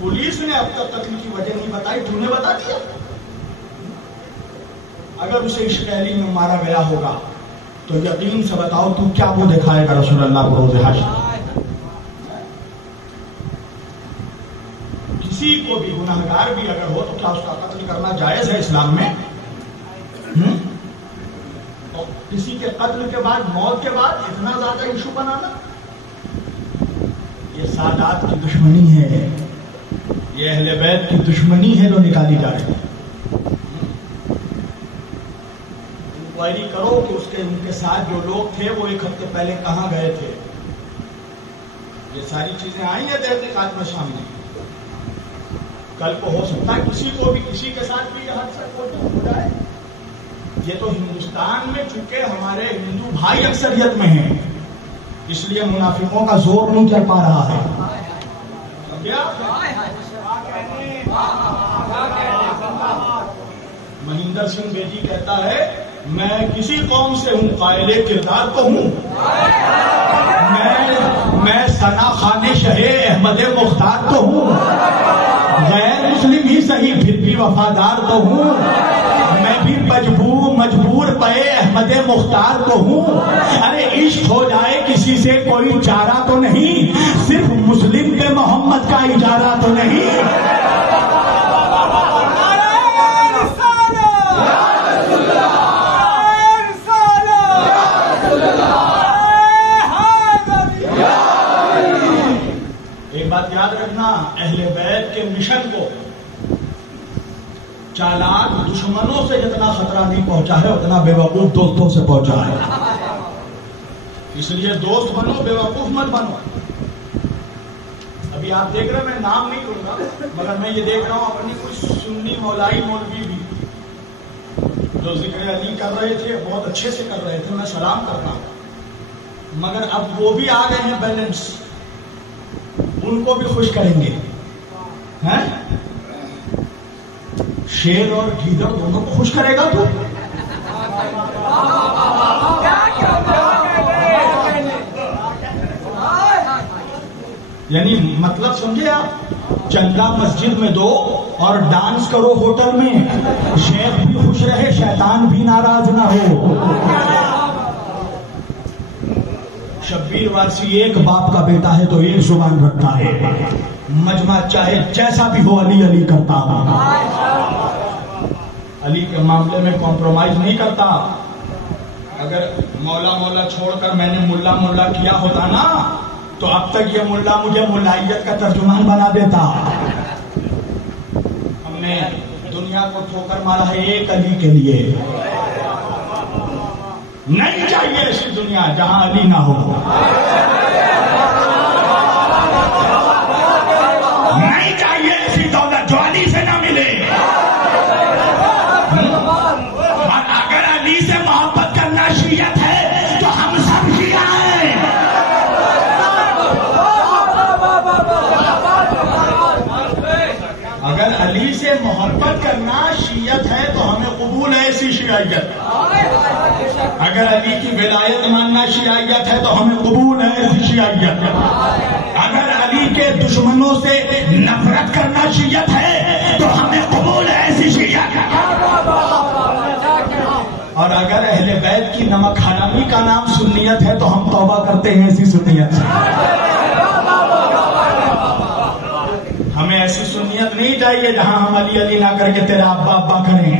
پولیس نے اب تک قتل کی وجہ نہیں بتائی، تم نے بتا دیا. اگر اسے عشق علی میں مارا گیا ہوگا تو یقین سے بتاؤ تو کیا وہ دکھائے گا رسول اللہ کو روز حشر؟ کسی کو بھی گناہگار بھی اگر ہو تو کیا اس کا قتل کرنا جائز ہے اسلام میں؟ اور کسی کے قتل کے بعد، موت کے بعد اتنا زیادہ ایشو بنانا، یہ سادات کی دشمنی ہے، یہ اہل بیت کی دشمنی ہے جو نکالی جا رہی ہے. انکوائری کرو کہ ان کے ساتھ جو لوگ تھے وہ ایک ہفتے پہلے کہاں گئے تھے. یہ ساری چیزیں آئی ہیں تحقیقات میں سامنے. کل کو ہو سکتا ہے کسی کو بھی کسی کے ساتھ بھی یہ حادثہ ہو جائے. یہ تو ہندوستان میں چونکہ ہمارے ہندو بھائی اکثریت میں ہیں اس لیے منافقوں کا زور نہیں چل پا رہا ہے. مہندر سنگھ بیجی کہتا ہے میں کسی قوم سے ہوں، قائل کردار تو ہوں. میں ثنا خان شہ احمد مختار تو ہوں، غیر مسلم ہی صحیح پھر بھی وفادار تو ہوں. میں بھی مجبور پے احمد مختار تو ہوں. ارے عشق ہو جائے کسی سے کوئی چارہ تو نہیں، صرف مسلم پہ محمد کا اجارہ تو نہیں. ایک بات یاد رکھنا، اہل بیت کے مشن کو چالاک دشمنوں سے جتنا خطرہ نہیں پہنچا ہے اتنا بے وقوف دوستوں سے پہنچا ہے. اس لیے دوست بنو، بے وقوف مت بنو. ابھی آپ دیکھ رہے ہیں، میں نام نہیں لوں گا مگر میں یہ دیکھ رہا ہوں اپنی کوئی سنی مولائی مولوی بھی جو ذکر علی کر رہے تھے بہت اچھے سے کر رہے تھے، میں سلام کرتا ہوں. مگر اب وہ بھی آ گئے ہیں بیلنس، ان کو بھی خوش کریں گے. شیر اور گیدڑ دونوں کو خوش کرے گا تو یعنی مطلب سمجھے آپ؟ چندہ مسجد میں دو اور ڈانس کرو ہوٹل میں، شیخ بھی خوش رہے شیطان بھی ناراض نہ ہو. شبیر وارسی ایک باپ کا بیٹا ہے تو ایک زبان رکھتا ہے، مجمع چاہے جیسا بھی ہو علی علی کرتا. علی کے معاملے میں کمپرومائز نہیں کرتا. اگر مولا مولا چھوڑ کر میں نے ملا ملا کیا ہوتا نا تو اب تک یہ ملا مجھے ملائیت کا ترجمان بنا دیتا. ہم نے دنیا کو ٹھوکر مارا ہے ایک علی کے لیے. نہیں چاہیے ایسی دنیا جہاں علی نہ ہو. نہیں چاہیے ایسی دولت جو علی سے نہ ملے. اور اگر علی سے محبت کرنا شیعت ہے تو ہم سب شیعہ ہیں. اگر علی سے محبت کرنا شیعت ہے تو ہمیں قبول ہے ایسی شیعیت. اگر علی کی ولایت ماننا شیعیت ہے تو ہمیں قبول ہے ایسی شیعیت. اگر علی کے دشمنوں سے نفرت کرنا شیعت ہے تو ہمیں قبول ہے ایسی شیعیت. اور اگر اہل بیت کی نمک حرامی کا نام سنیت ہے تو ہم توبہ کرتے ہیں ایسی سنیت سے. ہمیں ایسی سنیت نہیں چاہیے جہاں ہم علی علی نہ کر کے تیرا ابا ابا کریں.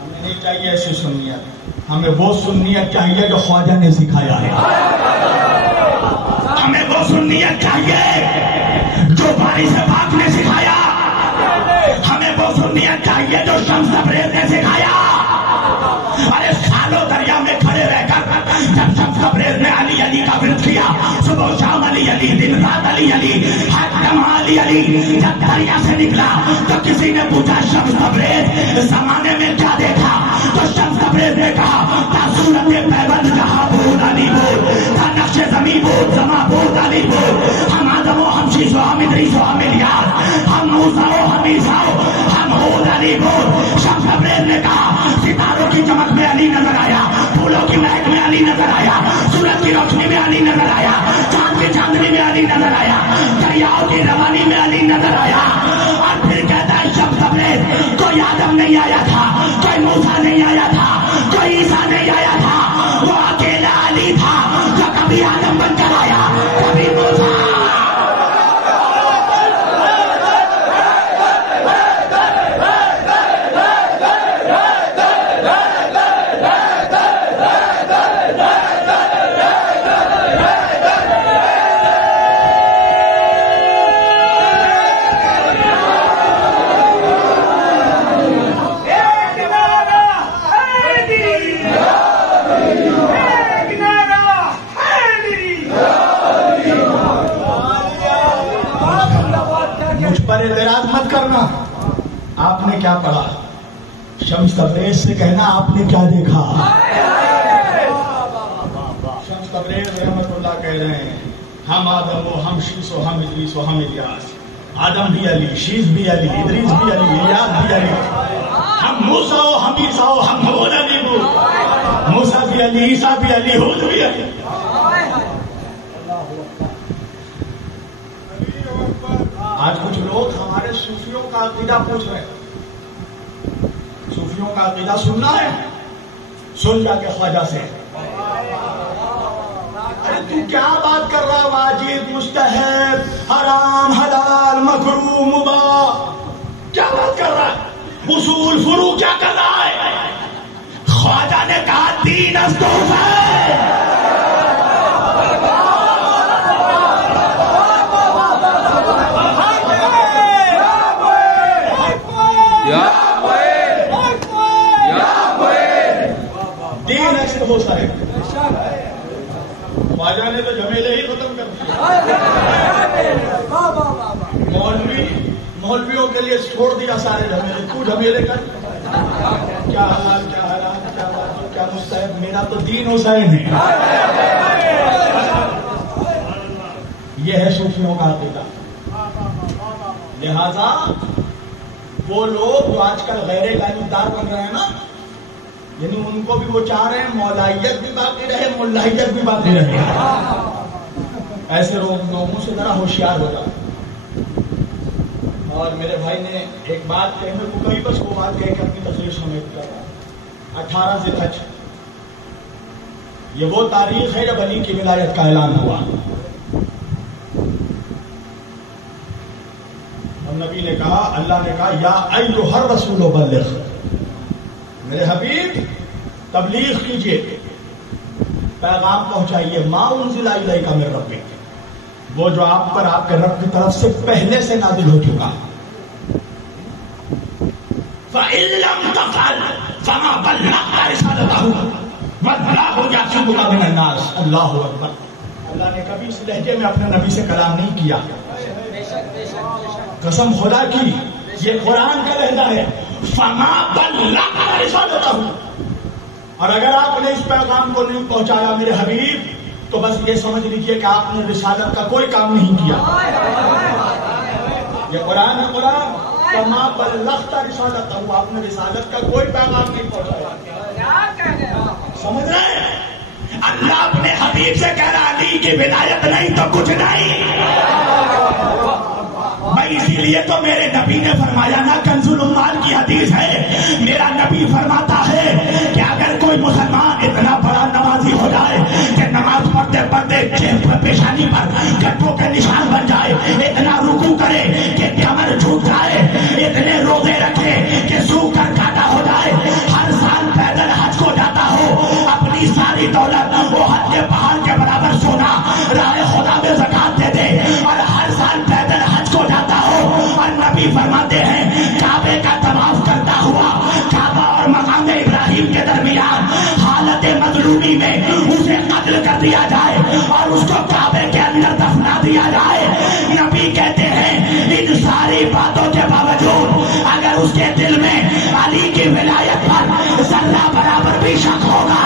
ہمیں نہیں چاہیے ایسی سنیت. ہمیں وہ سنیت چاہیے جو خواجہ نے سکھایا ہے. ہمیں وہ سنیت چاہیے جو وارث پاک نے سکھایا. ہمیں وہ سنیت چاہیے جو شمس تبریز نے سکھایا. ارے سالوں دریا میں کھڑے رہ کر جب شمس تبریز نے علی علی کا ورد کیا, صبح شام علی علی, دن رات علی علی, ہر جمع علی علی, جب دریا سے نکلا تو کسی نے پوچھا شمس تبریز زمانے میں کیا دیکھا؟ تو شمس تبریز نے کہا تا صورت پیبند جہاں بود علی بود, تا نقش زمین بود زما بود علی بود, ہم آدم و ہم شیش و ہم ادریس و ہم الیاس, ہم موسیٰ و ہم عیسیٰ و ہم ہود علی بود. شمس تبریز نے کہا ستاروں کی چمک میں علی نظر آیا, پھولوں کی مہک میں علی نظر آیا, سورج کی روشنی میں علی نظر آیا, چاند کی چاندنی میں علی نظر آیا, دریاؤں کی روانی میں علی نظر آیا. اور پھر کہتا ہے شمس تبریز کوئی آدم نہیں آیا تھا, کوئی موسیٰ نہیں آیا تھا, کوئی عیسیٰ نہیں آیا تھا, وہ اکیلا علی تھا جو کبھی آدم بن کر آیا کبھی موسیٰ. اعتراض مت کرنا. آپ نے کیا پڑھا؟ شمس تبریز سے کہنا آپ نے کیا دیکھا. شمس تبریز رحمت اللہ کہہ رہے ہیں ہم آدم و ہم شیس و ہم ادریس و ہم الیاس. آدم بھی علی, شیس بھی علی, ادریس بھی علی, الیاس بھی علی. ہم موسیٰ و ہم عیسیٰ و ہم ہود علی بود. موسیٰ بھی علی, عیسیٰ بھی علی, ہود بھی علی. آج کچھ لوگ ہمارے صوفیوں کا عقیدہ پوچھ رہے ہیں. صوفیوں کا عقیدہ سننا ہے, سن جا کے خواجہ سے. ارے تو کیا بات کر رہا, واجب مستحب حرام حلال مکروہ مباح, کیا بات کر رہا ہے؟ اصول فروع کیا کر رہا ہے؟ خواجہ نے کہا دین استوف ہے. خواجہ نے تو جھمیلے ہی ختم کر دیے. مولویوں کے لیے چھوڑ دیا سارے جھمیلے. تو جھمیلے کر, کیا حلال کیا حرام کیا واجب کیا مستحب, میرا تو دین حسین ہے. یہ ہے صوفیوں کا عقیدہ. لہذا وہ لوگ جو آج کل غیر لائندار بن رہے ہیں نا, یعنی ان کو بھی وہ چاہ رہے ہیں مولائیت بھی باقی رہے, ملائیت بھی باقی رہے. ایسے لوگوں سے ذرا ہوشیار ہو جائے. اور میرے بھائی نے ایک بات کہی, میں کو کہیں بس وہ بات کہہ کے اپنی تقریر سمیت کر رہا. 18 ذی الحج یہ وہ تاریخ ہے جب علی کی ولایت کا اعلان ہوا. اور نبی نے کہا, اللہ نے کہا یا ایھا الرسول بلغ, میرے حبیب تبلیغ کیجیے، پیغام پہنچائیے، ما انزل الیک من ربک، وہ جو آپ پر آپ کے رب کی طرف سے پہلے سے نازل ہو چکا ہے۔ فَإِن لَّمْ تَفْعَلْ فَمَا بَلَّغْتَ رِسَالَتَهُ وَاللَّهُ يَحْسُبُكَ مِنَ النَّاسِ۔ اللہ اکبر۔ اللہ نے کبھی اس لہجے میں اپنے نبی سے کلام نہیں کیا، قسم خدا کی، یہ قرآن کا لہجہ ہے۔ فَمَا بَلَّغْتَ رِسَالَتَهُ، اور اگر آپ نے اس پیغام کو نہیں پہنچایا میرے حبیب تو بس یہ سمجھ لیجیے کہ آپ نے رسالت کا کوئی کام نہیں کیا۔ یہ قرآن ہے، قرآن فما بلغت رسالتہ، آپ نے رسالت کا کوئی پیغام نہیں پہنچایا۔ سمجھ رہے ہیں؟ اللہ اپنے حبیب سے کہہ رہا علی کی ولایت نہیں تو کچھ نہیں۔ بھائی اسی لیے تو میرے نبی نے فرمایا نا، کنز الاموال کی حدیث ہے، میرا نبی فرماتا ہے کہ اگر کوئی مسلمان اتنا بڑا نمازی ہو جائے کہ نماز پڑھتے پڑھتے پیشانی پر گٹوں کے نشان بن جائے، اتنا رکوع کرے کہ کمر جھک جائے، اتنے روزے رکھے کہ سو کر کاٹا ہو جائے، ہر سال پیدل حج کو جاتا ہو، اپنی ساری دولت وہ حج کے پہاڑ کے برابر سونا راہ خدا میں زکات دے دے، اور ہر سال پیدل حج کو جاتا ہو، اور نبی فرماتے ہیں کعبے کا طواف کرتا ہوا کعبہ اور مقام ابراہیم کے درمیان حالت مظلومی میں اسے قتل کر دیا جائے اور اس کو کعبے کے اندر دفنا دیا جائے۔ نبی کہتے ہیں ان ساری باتوں کے باوجود اگر اس کے دل میں علی کی ولایت پر ذرہ برابر بھی شک ہوگا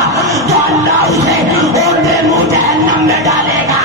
تو اللہ اسے اولڈے منہ جہنم میں ڈالے گا۔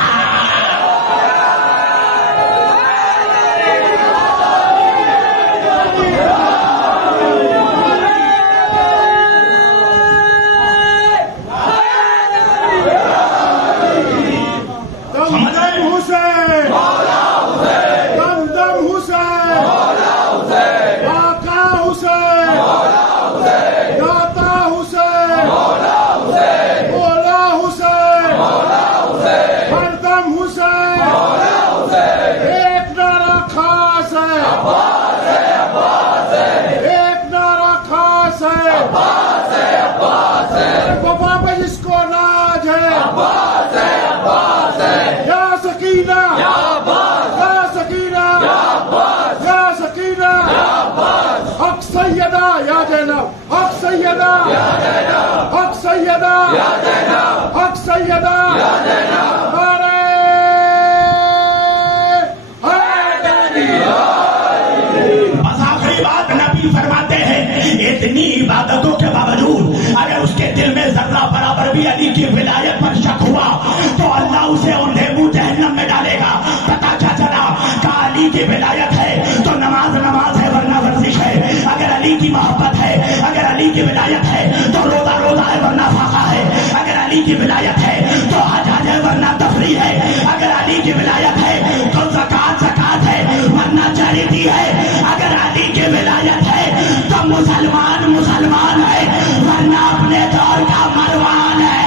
حق سیدہ حق سیدہ بس آخری بات نبی فرماتے ہیں اتنی عبادتوں کے باوجود اگر اس کے دل میں ذرہ برابر بھی علی کی ولایت پر شک ہوا تو اللہ اسے اونھے منہ جہنم میں ڈالے گا۔ پتا کیا چلا کہ علی کی ولایت ہے تو نماز نماز ہے ورنہ ورزش ہے، اگر علی کی محبت ہے، اگر علی کی ولایت ہے تو روزہ روزہ ہے ورنہ فاقہ ہے، اگر علی کی ولایت ہے تو حج حج ہے ورنہ تفریح ہے، اگر علی کی ولایت ہے تو زکات زکات ہے ورنہ چیریٹی ہے، اگر علی کی ولایت ہے تو مسلمان مسلمان ہے ورنہ اپنے دور کا مروان ہے۔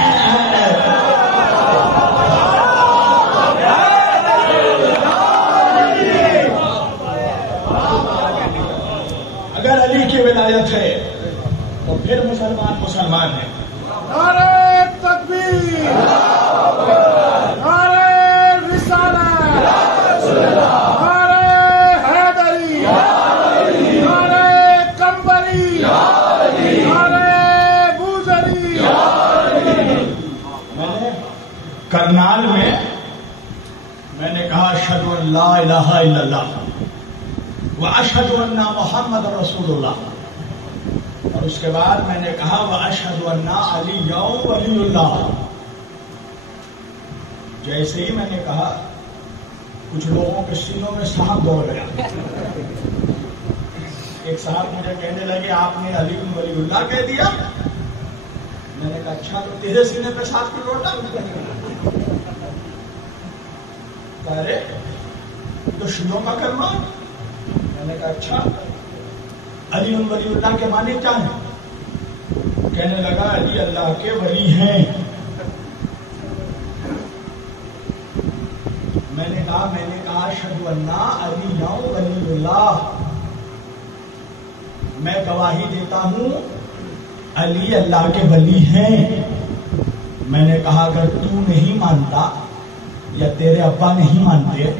اگر علی کی ولایت ہے تو پھر مسلمان مسلمان ہے۔ نعرہ تکبیر، نعرہ رسالت، نعرہ حیدری، نعرہ قمبری، نعرہ بوزری۔ کرنال میں نے کہا اشہد ان لا الہ الا اللہ واشہد ان محمد رسول اللہ، اور اس کے بعد میں نے کہا واشہد ان علی ولی اللہ۔ جیسے ہی میں نے کہا کچھ لوگوں کے سینوں میں سانپ دوڑ گیا۔ ایک صاحب مجھے کہنے لگے آپ نے علی ولی اللہ کہہ دیا؟ میں نے کہا اچھا تو تیرے سینے پہ سانپ کیوں لوٹا؟ ارے تو شیعوں کا کلمہ؟ میں نے کہا اچھا علی ولی اللہ کے معنی کیا ہیں؟ کہنے لگا علی اللہ کے ولی ہیں۔ میں نے کہا اشہد ان علی ولی اللہ، میں گواہی دیتا ہوں علی اللہ کے ولی ہیں. میں نے کہا اگر تو نہیں مانتا یا تیرے ابا نہیں مانتے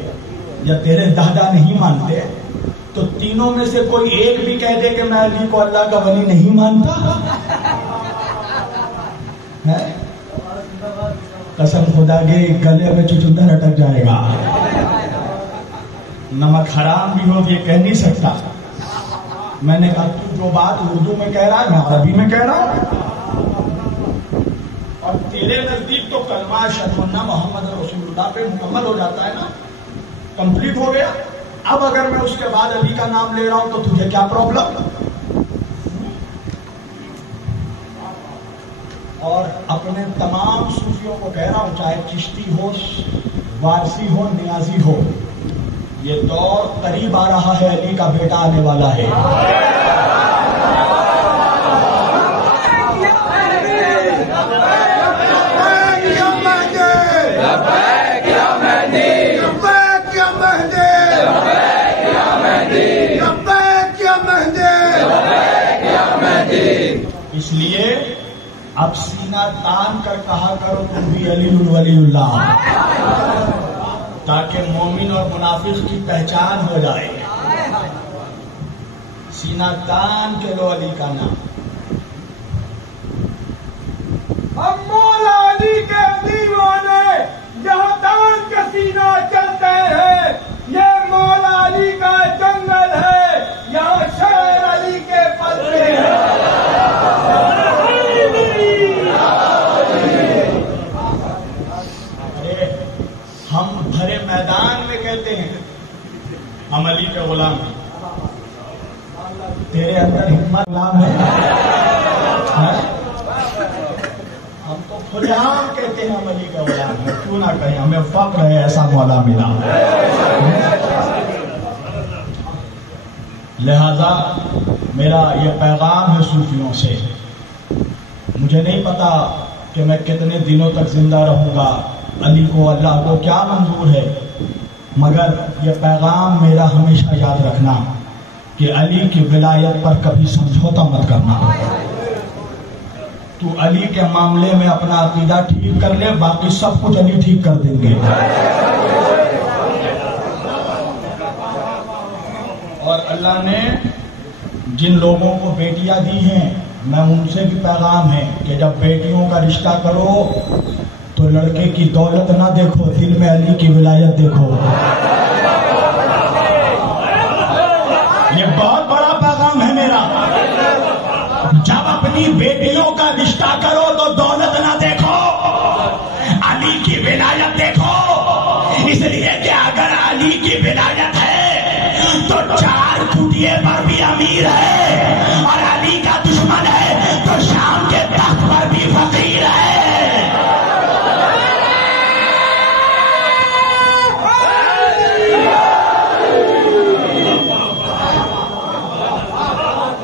یا تیرے دادا نہیں مانتے تو تینوں میں سے کوئی ایک بھی کہہ دے کہ میں علی کو اللہ کا ولی نہیں مانتا. قسم خدا کے گلے میں چچندر اٹک جائے گا. نمک حرام بھی ہو یہ کہہ نہیں سکتا. میں نے کہا تو جو بات اردو میں کہہ رہا ہے میں عربی میں کہہ رہا ہوں اور تیرے نزدیک تو کلمہ اشہد ان محمد رسول اللہ پہ مکمل ہو جاتا ہے نا, کمپلیٹ ہو گیا. اب اگر میں اس کے بعد علی کا نام لے رہا ہوں تو تجھے کیا پرابلم؟ اور اپنے تمام صوفیوں کو کہہ رہا ہوں, چاہے چشتی ہو, وارسی ہو, نیازی ہو, یہ دور قریب آ رہا ہے, علی کا بیٹا آنے والا ہے. اس لیے اب سینہ تان کر کہا کرو تم بھی علی ولی اللہ, تاکہ مومن اور منافق کی پہچان ہو جائے. سینہ تان کے لو علی کا نام. ہم مولا علی کے دیوانے جہاں تان کے سینہ چلتے ہیں, یہ مولا علی کا جنگل ہے, یہاں شیر علی کے پلے ہیں. ہم بھرے میدان میں کہتے ہیں ہم علی کے غلام ہیں. تیرے اندر ہمت غلام ہے. ہم تو کھلے عام کہتے ہیں ہم علی کے غلام ہیں, کیوں نہ کہیں, ہمیں فخر ہے ایسا مولا ملا. لہذا میرا یہ پیغام ہے صوفیوں سے. مجھے نہیں پتا کہ میں کتنے دنوں تک زندہ رہوں گا, علی کو اللہ کو کیا منظور ہے, مگر یہ پیغام میرا ہمیشہ یاد رکھنا کہ علی کی ولایت پر کبھی سمجھوتا مت کرنا. تو علی کے معاملے میں اپنا عقیدہ ٹھیک کر لے, باقی سب کچھ علی ٹھیک کر دیں گے. اور اللہ نے جن لوگوں کو بیٹیاں دی ہیں, میں ان سے بھی پیغام ہے کہ جب بیٹیوں کا رشتہ کرو تو لڑکے کی دولت نہ دیکھو, دل میں علی کی ولایت دیکھو. یہ بہت بڑا پیغام ہے میرا. جب اپنی بیٹیوں کا رشتہ کرو تو دولت نہ دیکھو, علی کی ولایت دیکھو. اس لیے کہ اگر علی کی ولایت ہے تو چار کٹیے پر بھی امیر ہے, اور علی کا دشمن ہے تو شام کے تخت پر بھی فقیر ہے.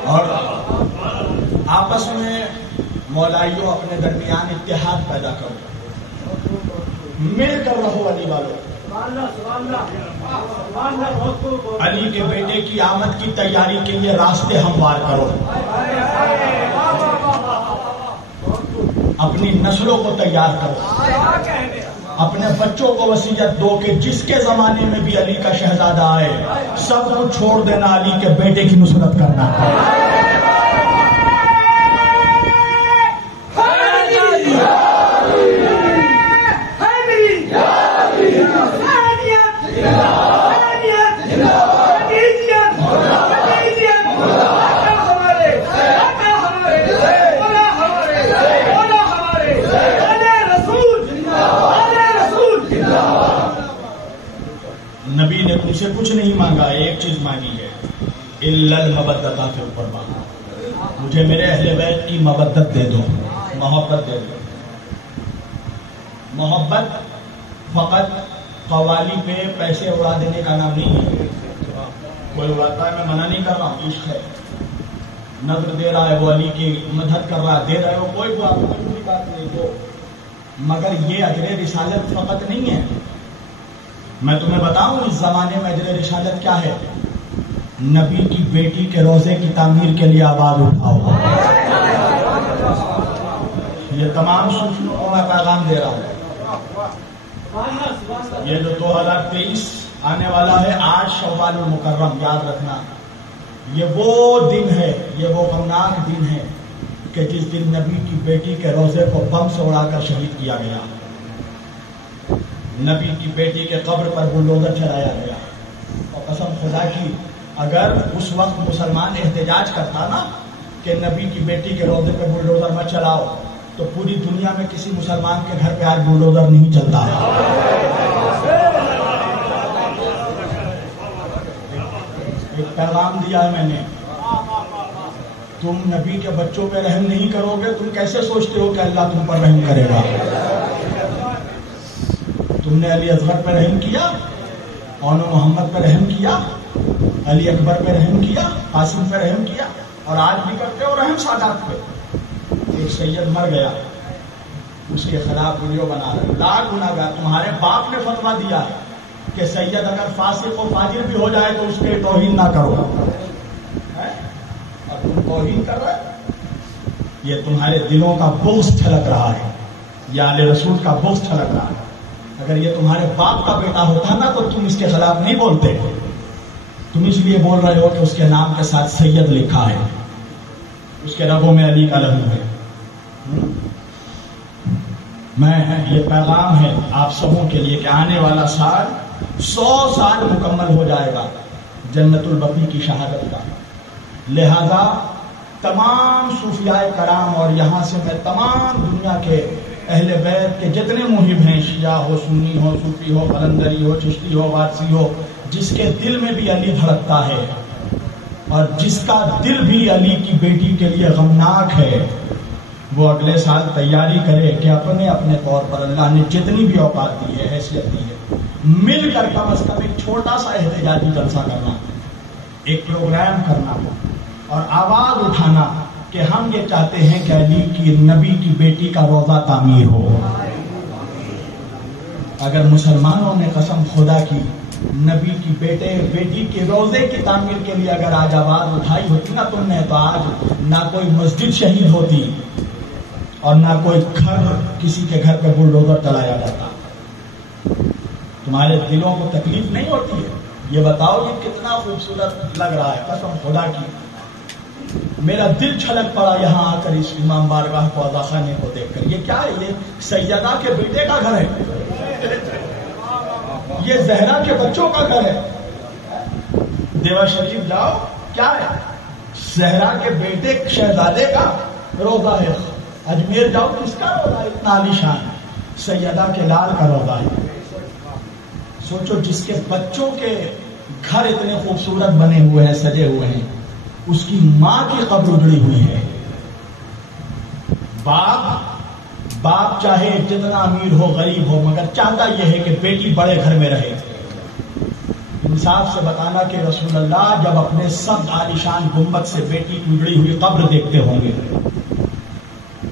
اور آپس میں مولائیوں اپنے درمیان اتحاد پیدا کرو, مل کر رہو علی والوں. علی کے بیٹے کی آمد کی تیاری کے لیے راستے ہموار کرو. اپنی نسلوں کو تیار کرو. اپنے بچوں کو وصیت دو کہ جس کے زمانے میں بھی علی کا شہزادہ آئے سب کو چھوڑ دینا, علی کے بیٹے کی نصرت کرنا. نبی نے تم سے کچھ نہیں مانگا, ایک چیز مانگی ہے, الا المودۃ فی القربى. مجھے میرے اہل بیت کی مودت دے دو, محبت دے دو. محبت فقط قوالی پہ پیسے اڑا دینے کا نام نہیں ہے. کوئی اڑاتا ہے, میں منع نہیں کر رہا ہوں, عشق ہے, نظر دے رہا ہے, وہ علی کی مدد کر رہا ہے, دے رہے ہو, کوئی بات نہیں دو, مگر یہ اجر رسالت فقط نہیں ہے. میں تمہیں بتاؤں اس زمانے میں اجر رسالت کیا ہے. نبی کی بیٹی کے روزے کی تعمیر کے لیے آواز اٹھاؤ. یہ تمام صوفیوں کو میں پیغام دے رہا ہوں. یہ جو 2023 آنے والا ہے 8 شوال المکرم، یاد رکھنا یہ وہ دن ہے، یہ وہ غمناک دن ہے کہ جس دن نبی کی بیٹی کے روزے کو بم سے اڑا کر شہید کیا گیا، نبی کی بیٹی کے قبر پر بلڈوزر چلایا گیا. اور قسم خدا کی اگر اس وقت مسلمان احتجاج کرتا نا کہ نبی کی بیٹی کے روزے پہ بلڈوزر مت چلاؤ، تو پوری دنیا میں کسی مسلمان کے گھر پہ آج بلڈوزر نہیں چلتا ہے. ایک پیغام دیا ہے میں نے، تم نبی کے بچوں پہ رحم نہیں کرو گے، تم کیسے سوچتے ہو کہ اللہ تم پر رحم کرے گا؟ تم نے علی اصغر پہ رحم کیا، اون محمد پہ رحم کیا، علی اکبر پہ رحم کیا، قاسم پہ رحم کیا، اور آج بھی کرتے ہو رحم سادات پہ. ایک سید مر گیا، اس کے خلاف ویڈیو بنا رہے، لاکھ گناہ گار. تمہارے باپ نے فتویٰ دیا ہے کہ سید اگر فاسق و فاجر بھی ہو جائے تو اس کے توہین نہ کرو، اور تم توہین کر رہے. یہ تمہارے دلوں کا بغض چھلک رہا ہے، یا آل رسول کا بغض چھلک رہا ہے. اگر یہ تمہارے باپ کا بیٹا ہوتا نا تو تم اس کے خلاف نہیں بولتے. تم اس لیے بول رہے ہو کہ اس کے نام کے ساتھ سید لکھا ہے، اس کے رگوں میں علی کا لہو ہے. میں یہ پیغام ہے آپ سبوں کے لیے کہ آنے والا سال 100 سال مکمل ہو جائے گا جنت البقیع کی شہادت کا. لہذا تمام صوفیاء کرام اور یہاں سے میں تمام دنیا کے اہل بیت کے جتنے محب ہیں، شیعہ ہو، سنی ہو، صوفی ہو، قلندری ہو، چشتی ہو، وارسی ہو، جس کے دل میں بھی علی دھڑکتا ہے اور جس کا دل بھی علی کی بیٹی کے لیے غمناک ہے، وہ اگلے سال تیاری کرے کہ اپنے اپنے طور پر اللہ نے جتنی بھی اوقات دی ہے، حیثیت دی ہے، مل کر کم از کم ایک چھوٹا سا احتجاجی جلسہ کرنا، ایک پروگرام کرنا اور آواز اٹھانا کہ ہم یہ چاہتے ہیں کہ علی کی نبی کی بیٹی کا روزہ تعمیر ہو. اگر مسلمانوں نے قسم خدا کی نبی کی بیٹی کے روزے کی تعمیر کے لیے اگر آج آواز اٹھائی ہوتی نا تم نے، تو آج نہ کوئی مسجد شہید ہوتی اور نہ کوئی گھر کسی کے گھر پہ بلڈوزر چلایا جاتا. تمہارے دلوں کو تکلیف نہیں ہوتی ہے؟ یہ بتاؤ یہ کتنا خوبصورت لگ رہا ہے. قسم خدا کی میرا دل چھلک پڑا یہاں آ کر اس امام بارگاہ کو، عزا خانے کو دیکھ کر. یہ کیا ہے؟ یہ سیدہ کے بیٹے کا گھر ہے، یہ زہرا کے بچوں کا گھر ہے. دیوا شریف جاؤ، کیا ہے؟ زہرا کے بیٹے شہزادے کا روزہ ہے. اجمیر جاؤ، کس کا روزہ ہے اتنا عالیشان؟ سیدہ کے لال کا روزہ ہے. سوچو جس کے بچوں کے گھر اتنے خوبصورت بنے ہوئے ہیں، سجے ہوئے ہیں، اس کی ماں کی قبر اجڑی ہوئی ہے. باپ چاہے جتنا امیر ہو، غریب ہو، مگر چاہتا یہ ہے کہ بیٹی بڑے گھر میں رہے. انصاف سے بتانا کہ رسول اللہ جب اپنے سب عالیشان گنبد سے بیٹی کی اجڑی ہوئی قبر دیکھتے ہوں گے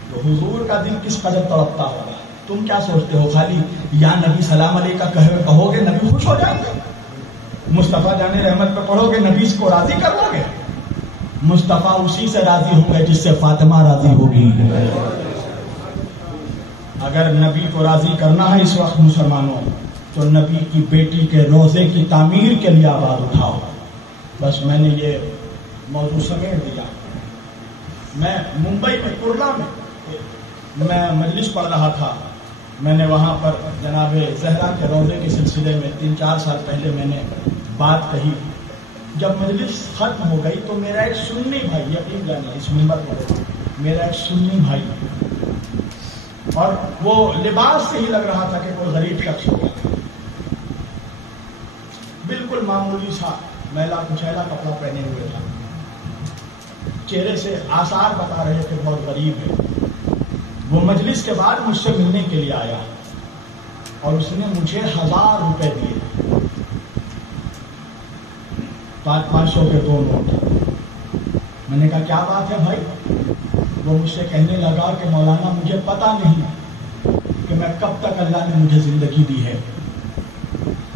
تو حضور کا دل کس قدر تڑپتا ہوگا. تم کیا سوچتے ہو خالی یا نبی سلام علیہ کا کہو گے نبی خوش ہو جائیں گے؟ مصطفیٰ جان رحمت پہ پڑھو گے نبی اس کو راضی کر لو گے؟ مصطفیٰ اسی سے راضی ہوں گے جس سے فاطمہ راضی ہوگی. اگر نبی کو راضی کرنا ہے اس وقت مسلمانوں تو نبی کی بیٹی کے روزے کی تعمیر کے لیے آواز اٹھاؤ. بس میں نے یہ موضوع سمیٹ دیا. میں ممبئی میں کرلا میں مجلس پڑھ رہا تھا. میں نے وہاں پر جناب زہرا کے روزے کے سلسلے میں 3-4 سال پہلے میں نے بات کہی. جب مجلس ختم ہو گئی تو میرا ایک سنی بھائی، یقین جانا اس ممبر پر میرا ایک سنی بھائی، اور وہ لباس سے ہی لگ رہا تھا کہ کوئی غریب شخص ہوگا، بالکل معمولی سا میلا کچیلا کپڑا پہنے ہوئے تھا، چہرے سے آثار بتا رہے تھے بہت غریب ہے. وہ مجلس کے بعد مجھ سے ملنے کے لیے آیا اور اس نے مجھے 1000 روپے دیے، 500 کے 2 نوٹ. میں نے کہا کیا بات ہے بھائی؟ وہ مجھ سے کہنے لگا کہ مولانا مجھے پتا نہیں کہ میں کب تک اللہ نے مجھے زندگی دی ہے،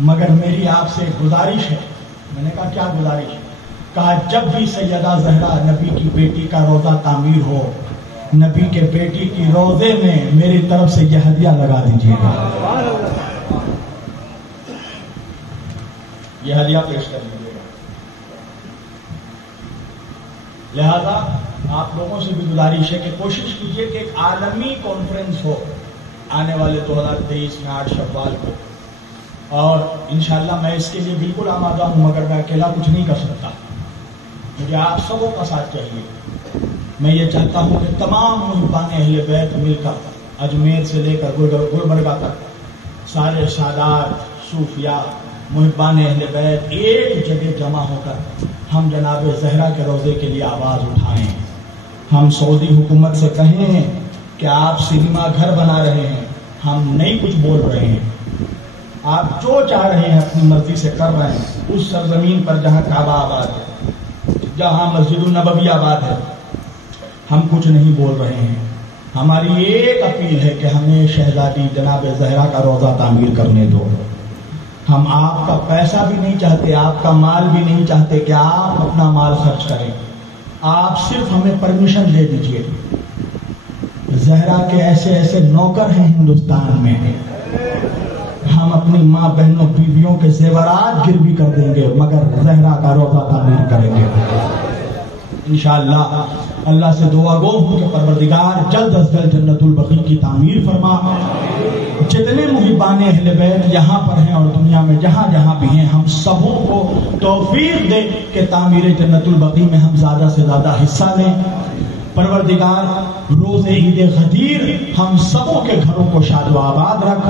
مگر میری آپ سے گزارش ہے. میں نے کہا کیا گزارش؟ کہا جب بھی سیدہ زہرا نبی کی بیٹی کا روزہ تعمیر ہو نبی کے بیٹی کی روضے میں میری طرف سے یہ ہدیہ لگا دیجیے گا. یہ ہدیہ پیش کر لیجیے گا. لہذا آپ لوگوں سے بھی گزارش ہے کہ کوشش کیجیے کہ ایک عالمی کانفرنس ہو آنے والے 2023 میں 8 شوال کو، اور انشاءاللہ میں اس کے لیے بالکل آمادہ ہوں، مگر میں اکیلا کچھ نہیں کر سکتا. مجھے آپ سبوں کا ساتھ چاہیے. میں یہ چاہتا ہوں کہ تمام محبان اہل بیت مل کر اجمیر سے لے کر گلبرگہ تک سارے سادات، صوفیاء، محبان اہل بیت ایک جگہ جمع ہو کر ہم جناب زہرا کے روضے کے لیے آواز اٹھائیں. ہم سعودی حکومت سے کہیں کہ آپ سنیما گھر بنا رہے ہیں، ہم نہیں کچھ بول رہے ہیں، آپ جو چاہ رہے ہیں اپنی مرضی سے کر رہے ہیں. اس سرزمین پر جہاں کعبہ آباد ہے، جہاں مسجد النبوی آباد ہے، ہم کچھ نہیں بول رہے ہیں. ہماری ایک اپیل ہے کہ ہمیں شہزادی جناب زہرا کا روضہ تعمیر کرنے دو. ہم آپ کا پیسہ بھی نہیں چاہتے، آپ کا مال بھی نہیں چاہتے کہ آپ اپنا مال خرچ کریں. آپ صرف ہمیں پرمیشن دے دیجیے. زہرا کے ایسے ایسے نوکر ہیں ہندوستان میں، ہم اپنی ماں بہنوں بیویوں کے زیورات گروی کر دیں گے مگر زہرا کا روضہ تعمیر کریں گے انشاءاللہ. اللہ سے دعا گو ہوں کہ پروردگار جلد از جلد جنت البقیع کی تعمیر فرما. جتنے محبان اہل بیت یہاں پر ہیں اور دنیا میں جہاں جہاں بھی ہیں، ہم سبوں کو توفیق دے کہ تعمیر جنت البقیع میں ہم زیادہ سے زیادہ حصہ لیں. پروردگار روز عید غدیر ہم سبوں کے گھروں کو شاد و آباد رکھ.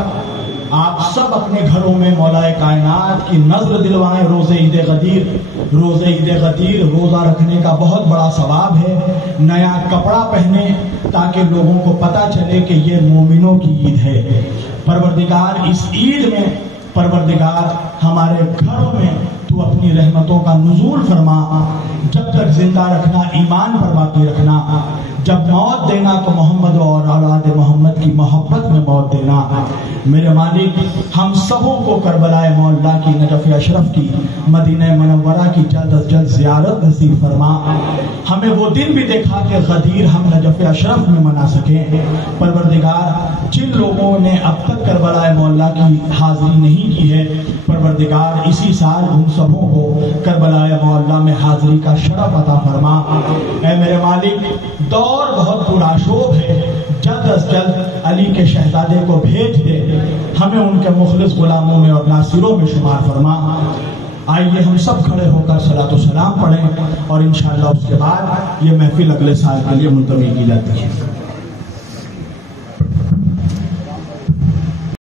آپ سب اپنے گھروں میں مولا کائنات کی نظر دلوائیں. روز عید غدیر، روز عید غدیر روزہ رکھنے کا بہت بڑا ثواب ہے. نیا کپڑا پہنے تاکہ لوگوں کو پتہ چلے کہ یہ مومنوں کی عید ہے. پروردگار اس عید میں پروردگار ہمارے گھروں میں تو اپنی رحمتوں کا نزول فرما. جب تک زندہ رکھنا ایمان پر باقی رکھنا، جب موت دینا تو محمد اور اولاد محمد کی محبت میں موت دینا. میرے مالک ہم سبوں کو کربلا مولا کی، نجف اشرف کی، مدینہ منورہ کی جلد از جلد زیارت نصیب فرما. ہمیں وہ دن بھی دیکھا کہ غدیر ہم نجف اشرف میں منا سکیں. پروردگار جن لوگوں نے اب تک کربلا مولا کی حاضری نہیں کی ہے، پروردگار اسی سال ان سبوں کو کربلا مولا میں حاضری کا شرف عطا فرما. اے میرے مالک دور بہت پرآشوب ہے، جلد از جلد علی کے شہزادے کو بھیج دے، ہمیں ان کے مخلص غلاموں میں اور ناصروں میں شمار فرما. آئیے ہم سب کھڑے ہو کر صلاۃ و سلام پڑھیں اور انشاءاللہ اس کے بعد یہ محفل اگلے سال کے لیے ملتوی کی جاتی ہے.